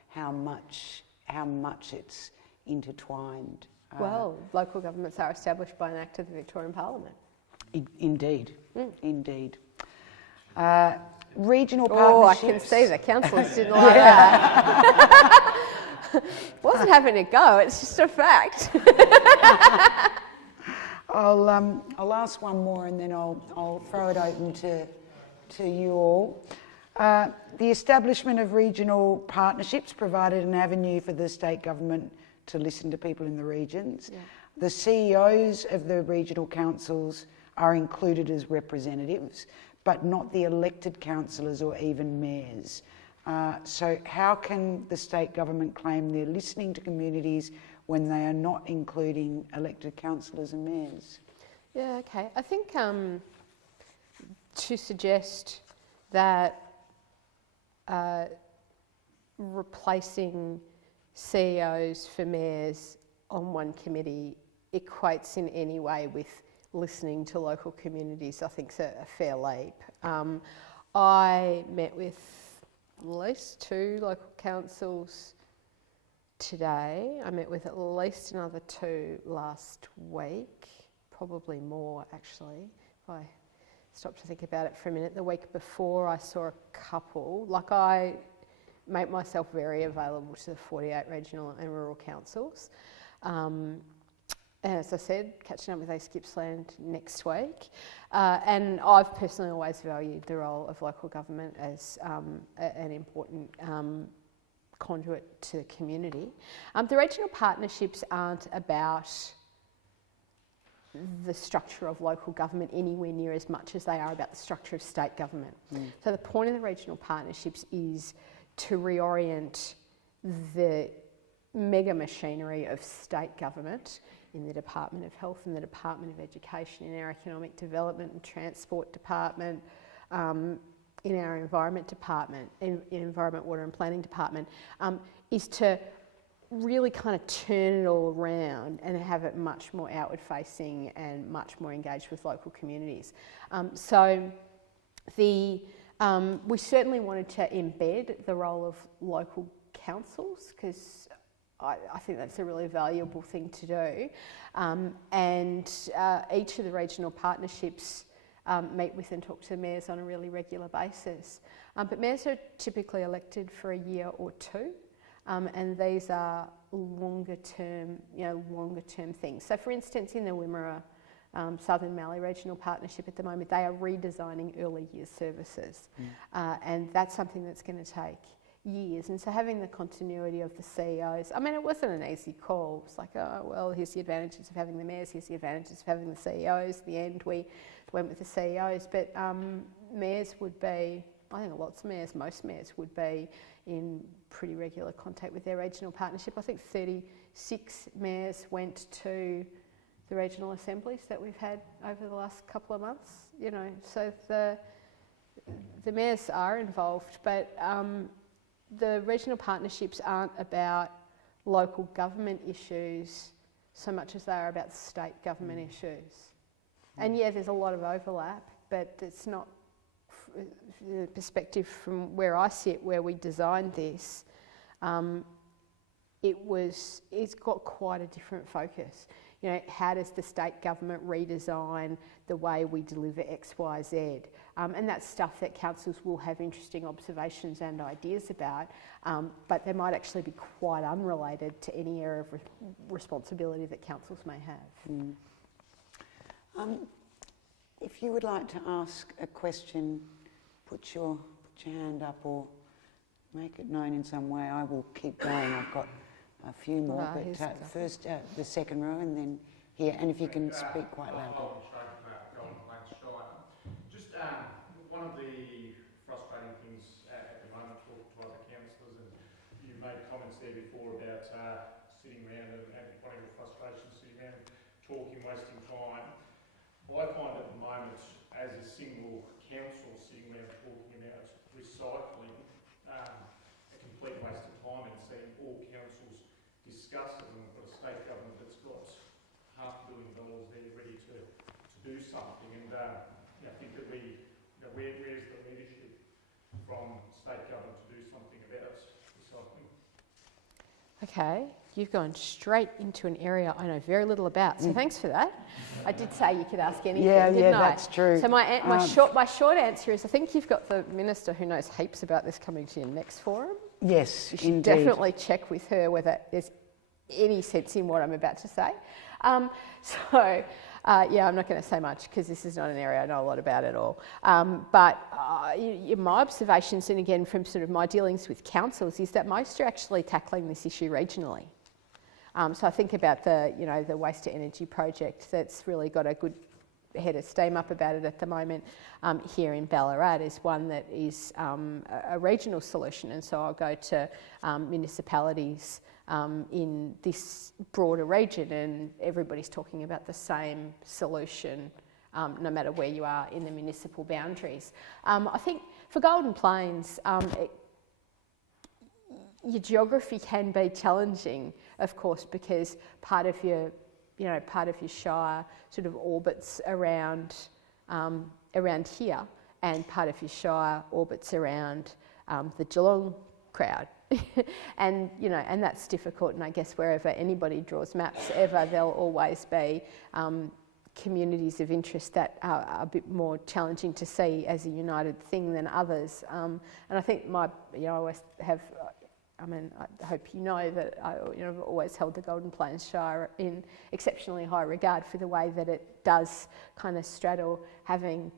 how much it's intertwined. Well, local governments are established by an act of the Victorian Parliament. Indeed, indeed. Regional partnerships. Oh, I can see the councillors didn't like that. Wasn't having a go, it's just a fact. I'll ask one more and then I'll throw it open to you all. The establishment of regional partnerships provided an avenue for the state government to listen to people in the regions. Yeah. The CEOs of the regional councils are included as representatives, but not the elected councillors or even mayors. So how can the state government claim they're listening to communities when they are not including elected councillors and mayors? Yeah, okay. I think to suggest that replacing CEOs for mayors on one committee equates in any way with listening to local communities, I think is a fair leap. I met with at least 2 local councils today. I met with at least another 2 last week, probably more actually, if I stop to think about it for a minute. The week before I saw a couple. I make myself very available to the 48 regional and rural councils. And as I said, catching up with ACE Gippsland next week. And I've personally always valued the role of local government as an important conduit to the community. The regional partnerships aren't about the structure of local government anywhere near as much as they are about the structure of state government. So the point of the regional partnerships is to reorient the mega machinery of state government in the Department of Health and the Department of Education, in our Economic Development and Transport Department, in our Environment Department, in Environment, Water and Planning Department, is to really kind of turn it all around and have it much more outward facing and much more engaged with local communities. We certainly wanted to embed the role of local councils because I think that's a really valuable thing to do. And each of the regional partnerships meet with and talk to mayors on a really regular basis. But mayors are typically elected for a year or two, and these are longer term things. So, for instance, in the Wimmera Southern Mallee Regional Partnership at the moment, they are redesigning early years services, and that's something that's going to take years. And so having the continuity of the CEOs, I mean, it wasn't an easy call. It's like, oh, well, here's the advantages of having the mayors, here's the advantages of having the CEOs. In the end, we went with the CEOs, but mayors would be, I think lots of mayors, most mayors would be in pretty regular contact with their regional partnership. I think 36 mayors went to the regional assemblies that we've had over the last couple of months, you know, so the mayors are involved, but the regional partnerships aren't about local government issues so much as they are about state government issues. And yeah, there's a lot of overlap, but it's not the perspective from where I sit, where we designed this. It's got quite a different focus. You know, how does the state government redesign the way we deliver X, Y, Z? And that's stuff that councils will have interesting observations and ideas about, but they might actually be quite unrelated to any area of responsibility that councils may have. If you would like to ask a question, put your hand up or make it known in some way. I will keep going. I've got a few more, but first the second row and then here. And if you can speak quite loudly. Just one of the frustrating things at the moment, talking to other councillors, and you made comments there before about sitting around and one of your frustrations, sitting around talking, wasting time. I find at the moment, as a single council sitting around talking about recycling, a complete waste of time, and seeing all councils discuss it. And we've got a state government that's got $500 million there ready to do something. And I think that where's the leadership from state government to do something about recycling? Okay, you've gone straight into an area I know very little about, so thanks for that. I did say you could ask anything, didn't I? That's true. So my short answer is I think you've got the Minister who knows heaps about this coming to your next forum. Yes, You should indeed. definitely check with her whether there's any sense in what I'm about to say. I'm not going to say much because this is not an area I know a lot about at all. But my observations, and again from sort of my dealings with councils, is that most are actually tackling this issue regionally. So I think about the waste to energy project that's really got a good head of steam up about it at the moment here in Ballarat is one that is a regional solution, and so I'll go to municipalities in this broader region and everybody's talking about the same solution no matter where you are in the municipal boundaries. I think for Golden Plains, your geography can be challenging, of course, because part of your shire sort of orbits around here, and part of your shire orbits around the Geelong crowd, and that's difficult. And I guess wherever anybody draws maps ever, there'll always be communities of interest that are a bit more challenging to see as a united thing than others. And I think I always have. I hope you know that I've always held the Golden Plains Shire in exceptionally high regard for the way that it does kind of straddle having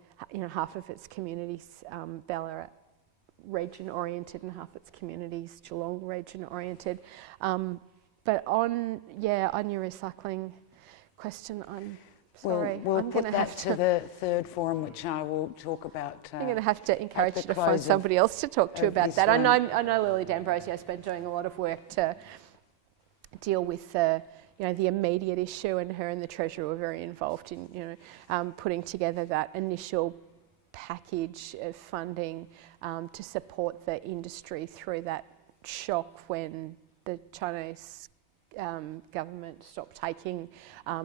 half of its communities Ballarat region oriented and half its communities Geelong region oriented. But on your recycling question, I'm sorry. We'll put that to the third forum, which I will talk about. I'm going to have to encourage you to find somebody else to talk to about that. I know Lily D'Ambrosio has been doing a lot of work to deal with the immediate issue, and her and the Treasurer were very involved in putting together that initial package of funding to support the industry through that shock when the Chinese government stopped taking a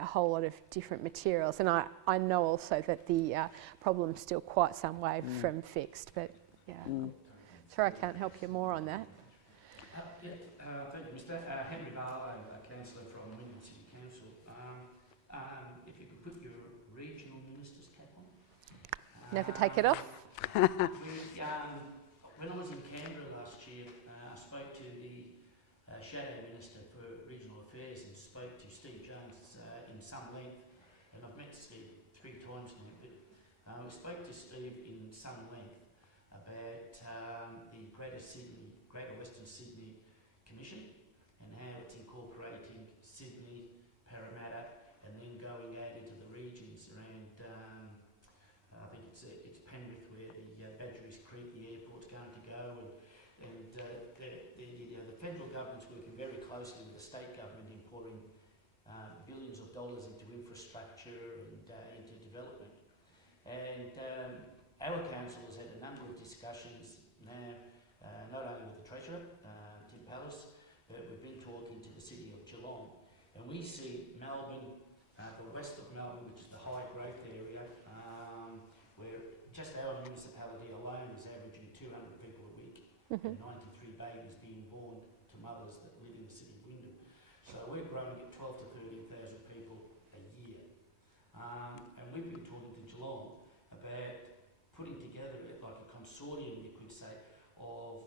whole lot of different materials. And I know also that the problem's still quite some way from fixed, but sorry I can't help you more on that. Thank you, Mr. Henry Barlow, a councillor from Wyndham City Council. If you could put your regional minister's cap on. Never take it off. When I was in Canberra last year, I spoke to the Shadow Minister for Regional Affairs and spoke to Steve Jones in some length, and I've met Steve 3 times now, but we spoke to Steve in some length about the Greater Western Sydney Commission and how it's incorporating Sydney, Parramatta, and then going out into the regions around, I think it's Penrith where the Badgerys Creek, the airport's going to go, and the federal government's working very closely with the state government in pouring billions of dollars into infrastructure and into development. And our council has had a number of discussions now, not only with the Treasurer, Tim Pallas, but we've been talking to the City of Geelong. And we see Melbourne, the west of Melbourne, which is the high growth area, where just our municipality alone is averaging 200 people a week, and 93 babies being born to mothers that live in the city of Wyndham. So we're growing at 12 to 13,000 people a year. And we've been talking to Geelong about putting together like a consortium, you could say, of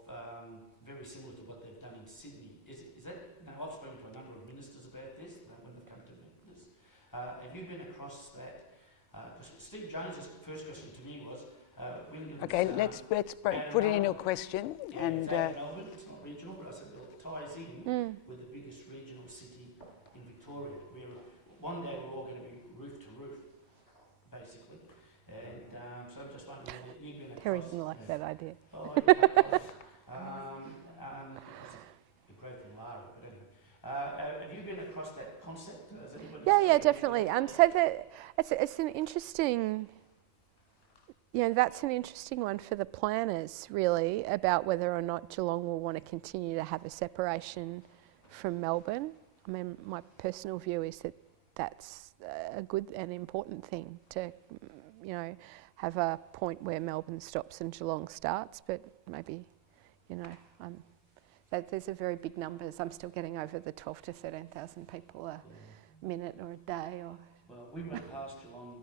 very similar to what they've done in Sydney. Is that, now I've spoken to a number of ministers about this when they've come to meet with us. Have you been across that? Because Steve Jones's first question to me was, Okay, let's put it into a question. Yeah, and it's out of Melbourne, it's not regional, but I said, well, it ties in with the biggest regional city in Victoria, where one day we're all going to be roof to roof, basically. And so I'm just wondering if you've been across... Terry didn't like that idea. Oh, yeah. The growth in Lara, but anyway. Have you been across that concept? Has anybody Yeah, definitely. So it's an interesting, that's an interesting one for the planners, really, about whether or not Geelong will want to continue to have a separation from Melbourne. I mean, my personal view is that that's a good and important thing to, have a point where Melbourne stops and Geelong starts, but maybe, there's a very big numbers. I'm still getting over the 12 to 13,000 people a minute or a day. Well, we went past Geelong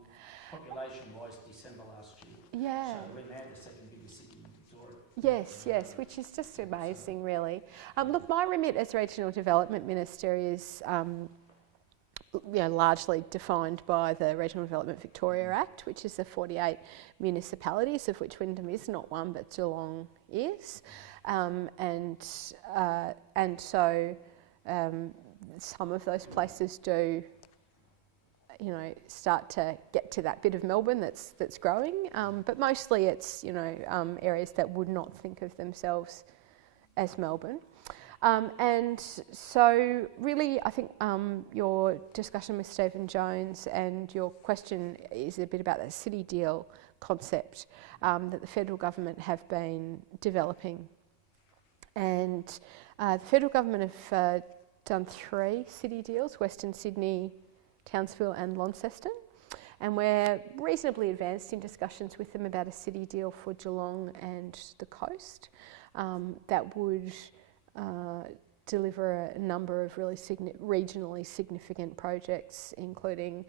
population-wise December last year. Yeah. So we're now the second biggest city in Victoria. Yes, which is just amazing, really. Look, my remit as Regional Development Minister is largely defined by the Regional Development Victoria Act, which is the 48 municipalities, of which Wyndham is not one, but Geelong is. And so some of those places do, start to get to that bit of Melbourne that's growing, but mostly it's, areas that would not think of themselves as Melbourne. And so really, I think your discussion with Stephen Jones and your question is a bit about the city deal concept that the federal government have been developing. And the federal government have done 3 city deals, Western Sydney, Townsville and Launceston. And we're reasonably advanced in discussions with them about a city deal for Geelong and the coast that would deliver a number of really regionally significant projects, including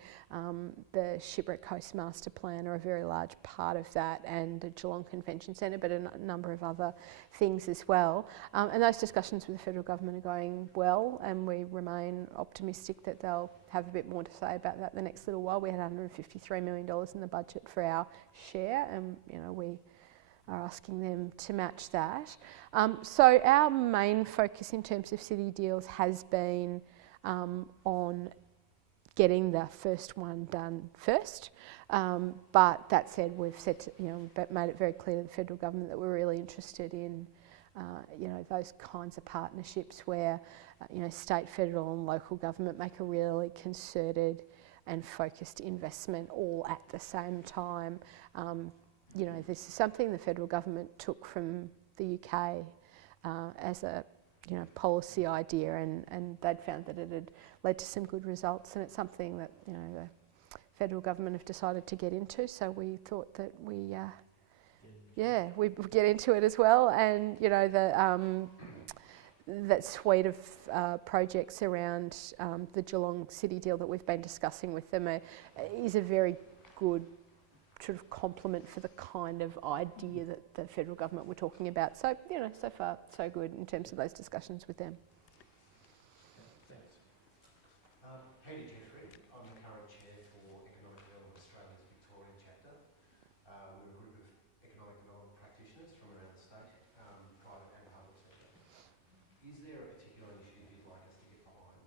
the Shipwreck Coast Master Plan, are a very large part of that, and the Geelong Convention Centre, but a number of other things as well. And those discussions with the federal government are going well, and we remain optimistic that they'll have a bit more to say about that the next little while. We had $153 million in the budget for our share, and we are asking them to match that. So our main focus in terms of city deals has been on getting the first one done first. But that said, we've said, made it very clear to the federal government that we're really interested in, those kinds of partnerships where, state, federal and local government make a really concerted and focused investment all at the same time. This is something the federal government took from the UK as a policy idea, and they'd found that it had led to some good results, and it's something that the federal government have decided to get into. So we thought that we would get into it as well, and that suite of projects around the Geelong City deal that we've been discussing with them is a very good sort of complement for the kind of idea that the federal government were talking about. So, you know, so far so good in terms of those discussions with them. Thanks. Peter Jeffrey, I'm the current chair for Economic Development Australia's Victorian chapter. We're a group of economic development practitioners from around the state, private and public sector. Is there a particular initiative you'd like us to get behind?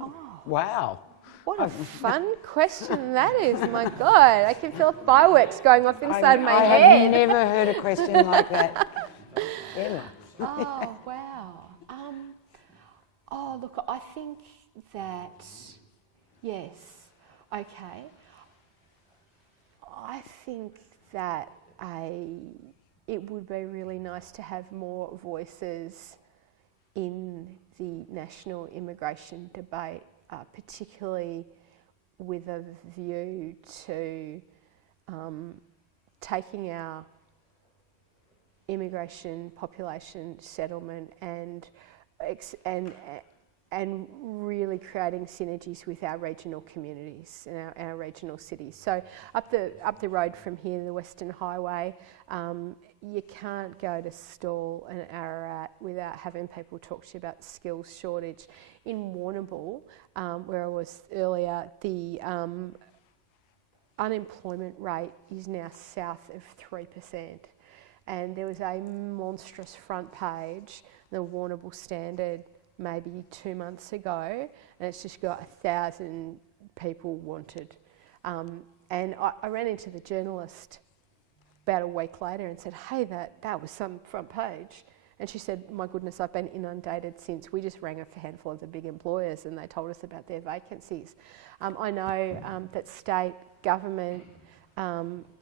Oh. Wow. What a fun question that is, my God. I can feel fireworks going off inside my head. I have never heard a question like that, ever. Oh, wow. Oh, look, I think that, yes, okay. I think that it would be really nice to have more voices in the national immigration debate, particularly with a view to taking our immigration, population, settlement and really creating synergies with our regional communities and our regional cities. So up the road from here, the Western Highway, you can't go to Stawell and Ararat without having people talk to you about skills shortage. In Warrnambool, where I was earlier, the unemployment rate is now south of 3%. And there was a monstrous front page, the Warrnambool Standard, maybe 2 months ago, and it's just got 1,000 people wanted. And I ran into the journalist about a week later and said, hey, that was some front page. And she said, my goodness, I've been inundated since. We just rang a handful of the big employers and they told us about their vacancies. I know that state government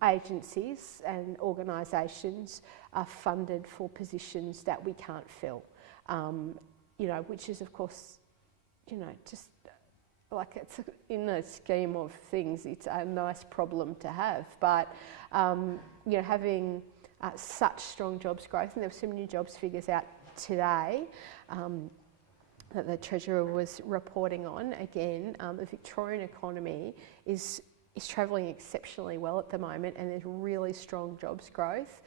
agencies and organisations are funded for positions that we can't fill. You know, which is, of course, you know, just like it's in the scheme of things, it's a nice problem to have. But, you know, having such strong jobs growth, and there were some new jobs figures out today that the Treasurer was reporting on. Again, the Victorian economy is travelling exceptionally well at the moment, and there's really strong jobs growth.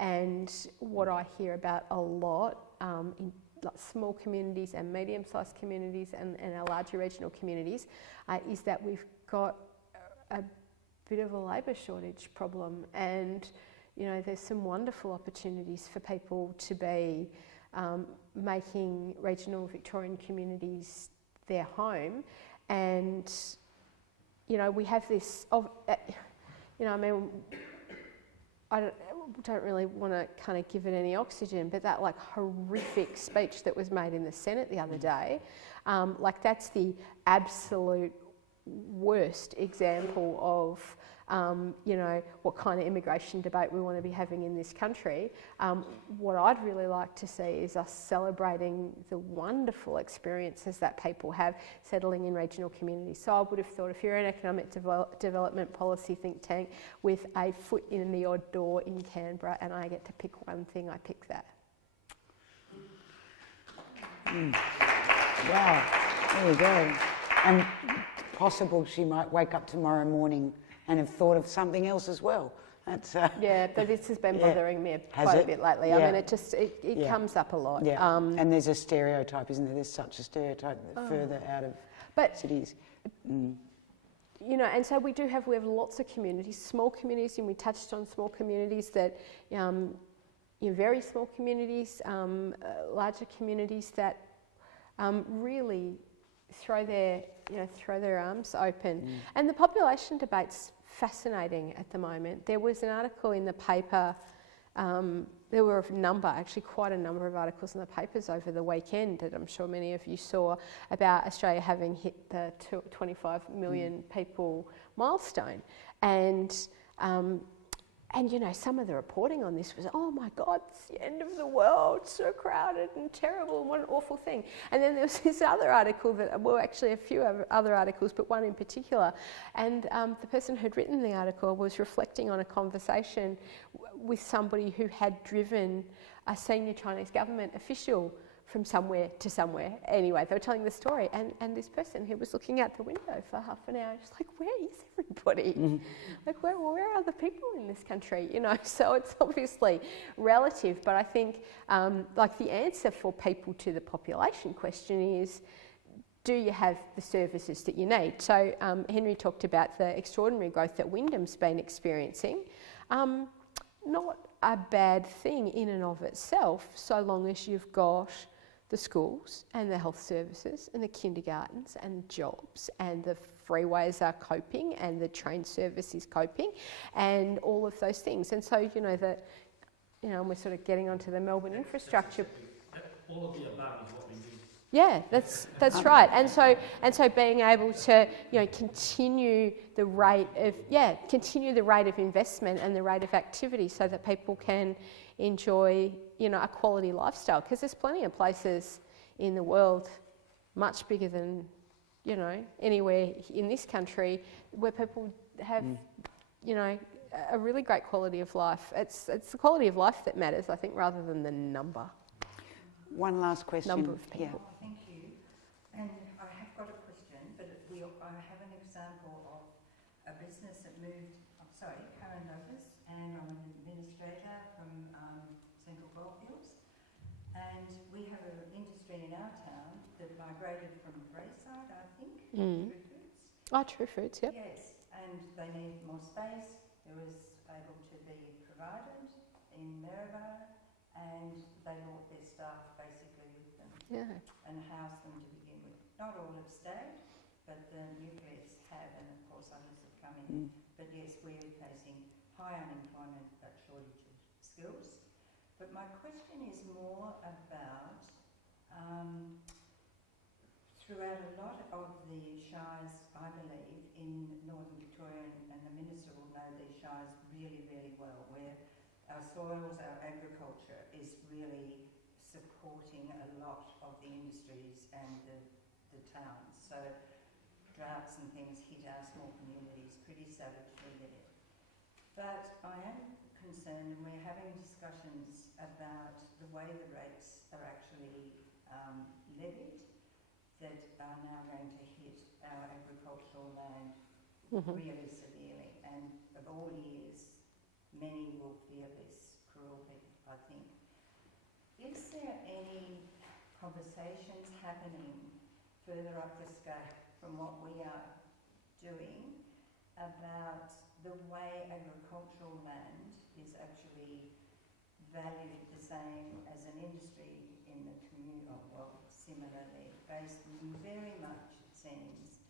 And what I hear about a lot in like small communities and medium-sized communities and our larger regional communities is that we've got a bit of a labour shortage problem, and you know there's some wonderful opportunities for people to be making regional Victorian communities their home. And you know we have this you know, I mean, I don't really want to kind of give it any oxygen, but that like horrific speech that was made in the Senate the other day, like that's the absolute worst example of, you know, what kind of immigration debate we want to be having in this country. What I'd really like to see is us celebrating the wonderful experiences that people have settling in regional communities. So I would have thought if you're an economic development policy think tank with a foot in the odd door in Canberra and I get to pick one thing, I pick that. Wow, there you go. And possible she might wake up tomorrow morning and have thought of something else as well. That's, yeah, but this has been bothering me Has quite it? a bit lately. Yeah. I mean, it comes up a lot. Yeah, and there's a stereotype, isn't there? There's such a stereotype further out of cities. You know, and so we have lots of communities, small communities, and we touched on small communities that, you know, very small communities, larger communities that really throw their arms open. And the population debate's fascinating at the moment. There was an article in the paper, there were quite a number of articles in the papers over the weekend that I'm sure many of you saw about Australia having hit the 25 million people milestone. And you know, some of the reporting on this was, oh my God, it's the end of the world, so crowded and terrible, and what an awful thing. And then there was this other article actually a few other articles, but one in particular. And the person who'd written the article was reflecting on a conversation with somebody who had driven a senior Chinese government official from somewhere to somewhere. Anyway, they were telling the story, and this person who was looking out the window for half an hour, just like, where is everybody? Like, where are the people in this country? You know, so it's obviously relative, but I think like the answer for people to the population question is, do you have the services that you need? So Henry talked about the extraordinary growth that Wyndham's been experiencing. Not a bad thing in and of itself, so long as you've got the schools and the health services and the kindergartens and jobs and the freeways are coping and the train service is coping and all of those things. And so, you know, that, you know, we're sort of getting onto the Melbourne infrastructure. All of the above is what we need. Yeah, that's right. And so being able to, you know, continue the rate of investment and the rate of activity so that people can enjoy, you know, a quality lifestyle. Because there's plenty of places in the world, much bigger than, you know, anywhere in this country, where people have, you know, a really great quality of life. It's the quality of life that matters, I think, rather than the number. One last question. Number of people. Yeah. Thank you. And I have got a question, but I have an example of a business that moved. I'm sorry, Karen Lotus, and I'm an administrator from Central Goldfields. And we have an industry in our town that migrated from Braeside, I think, to True Foods. Oh, True Foods, yep. Yes, and they needed more space. It was able to be provided in Maryborough, and they brought their staff basically with them and housed them to begin with. Not all have stayed, but the nucleus have, and of course others have come in. But yes, we're facing high unemployment but shortage of skills. But my question is more about throughout a lot of the shires, I believe, in Northern Victoria, and the Minister will know these shires really, really well, where our soils, our agriculture is really supporting a lot of the industries and the towns. So droughts and things hit our small communities pretty savagely there. But I am concerned, and we're having discussions about the way the rates are actually levied, that are now going to hit our agricultural land really severely. And of all years, many will fear this cruelty, I think. Is there any conversations happening further up the scale from what we are doing about the way agricultural land is actually valued the same as an industry in the community, well, similarly, based very much, it seems,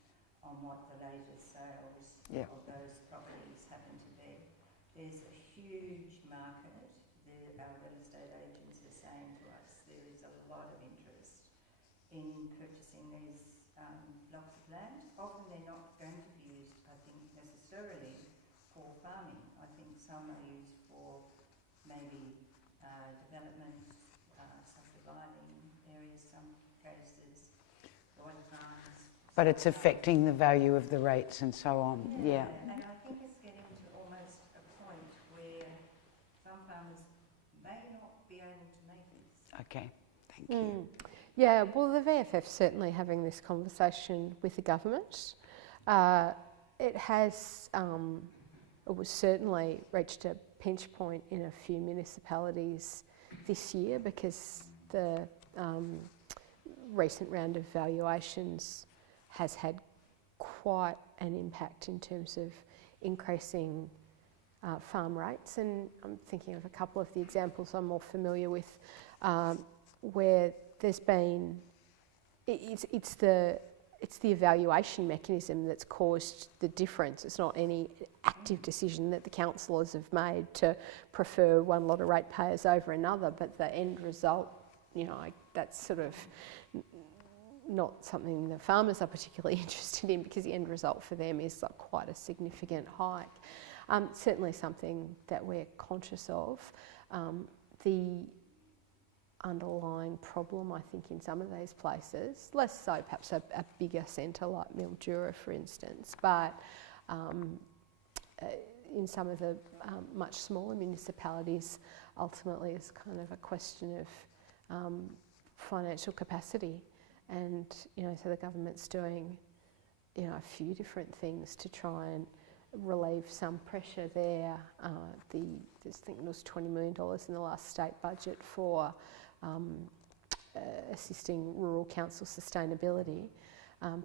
on what the latest sales of those properties happen to be? There's a huge market. Our real estate agents are saying to us there is a lot of interest in purchasing these blocks of land. Often they're not going to be used, I think, necessarily for farming. I think some are used for maybe development, subdividing areas, some cases, oil farms. But it's affecting the value of the rates and so on. Yeah. And I think it's getting to almost a point where some farmers may not be able to make this. Okay. Thank you. Yeah, well, the VFF's certainly having this conversation with the government. It has, it was certainly reached a pinch point in a few municipalities this year because the recent round of valuations has had quite an impact in terms of increasing farm rates. And I'm thinking of a couple of the examples I'm more familiar with where there's been, it's the evaluation mechanism that's caused the difference. It's not any active decision that the councillors have made to prefer one lot of ratepayers over another, but the end result, you know, that's sort of not something the farmers are particularly interested in because the end result for them is like quite a significant hike. Certainly something that we're conscious of. The underlying problem, I think, in some of these places, less so perhaps a bigger centre like Mildura, for instance, but in some of the much smaller municipalities, ultimately it's kind of a question of financial capacity, and so the government's doing a few different things to try and relieve some pressure there. I think it was $20 million in the last state budget for assisting rural council sustainability.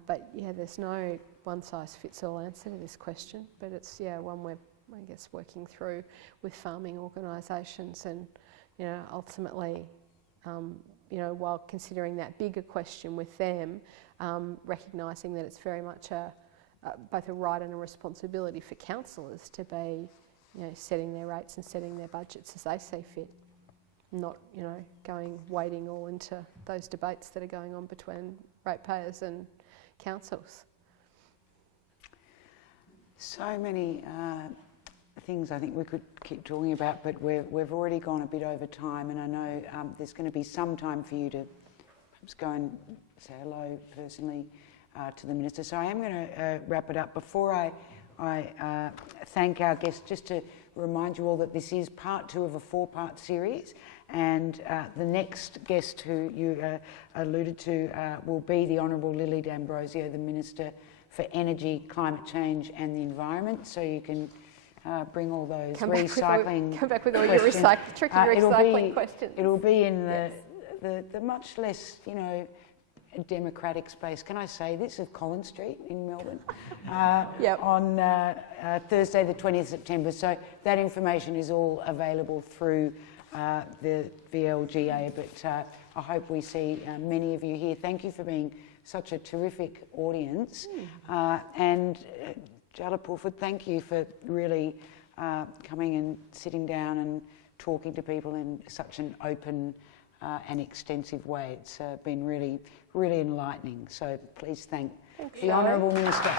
But there's no one-size-fits-all answer to this question, but it's one we're, I guess, working through with farming organisations, and ultimately, while considering that bigger question with them, recognising that it's very much both a right and a responsibility for councillors to be, setting their rates and setting their budgets as they see fit, not, wading all into those debates that are going on between ratepayers and councils. So many things I think we could keep talking about, but we've already gone a bit over time, and I know there's going to be some time for you to perhaps go and say hello personally to the Minister. So I am going to wrap it up. Before I thank our guests, just to remind you all that this is part 2 of a 4-part series, and the next guest who you alluded to will be the Honourable Lily D'Ambrosio, the Minister for Energy, Climate Change and the Environment. So you can bring all those recycling come back with all your tricky recycling questions. It'll be in the much less, democratic space. Can I say this? Of Collins Street in Melbourne on Thursday the 20th September. So that information is all available through the VLGA, but I hope we see many of you here. Thank you for being such a terrific audience. And Jaala Pulford, thank you for really coming and sitting down and talking to people in such an open and extensive way. It's been really, really enlightening. So please thank the Honourable Minister.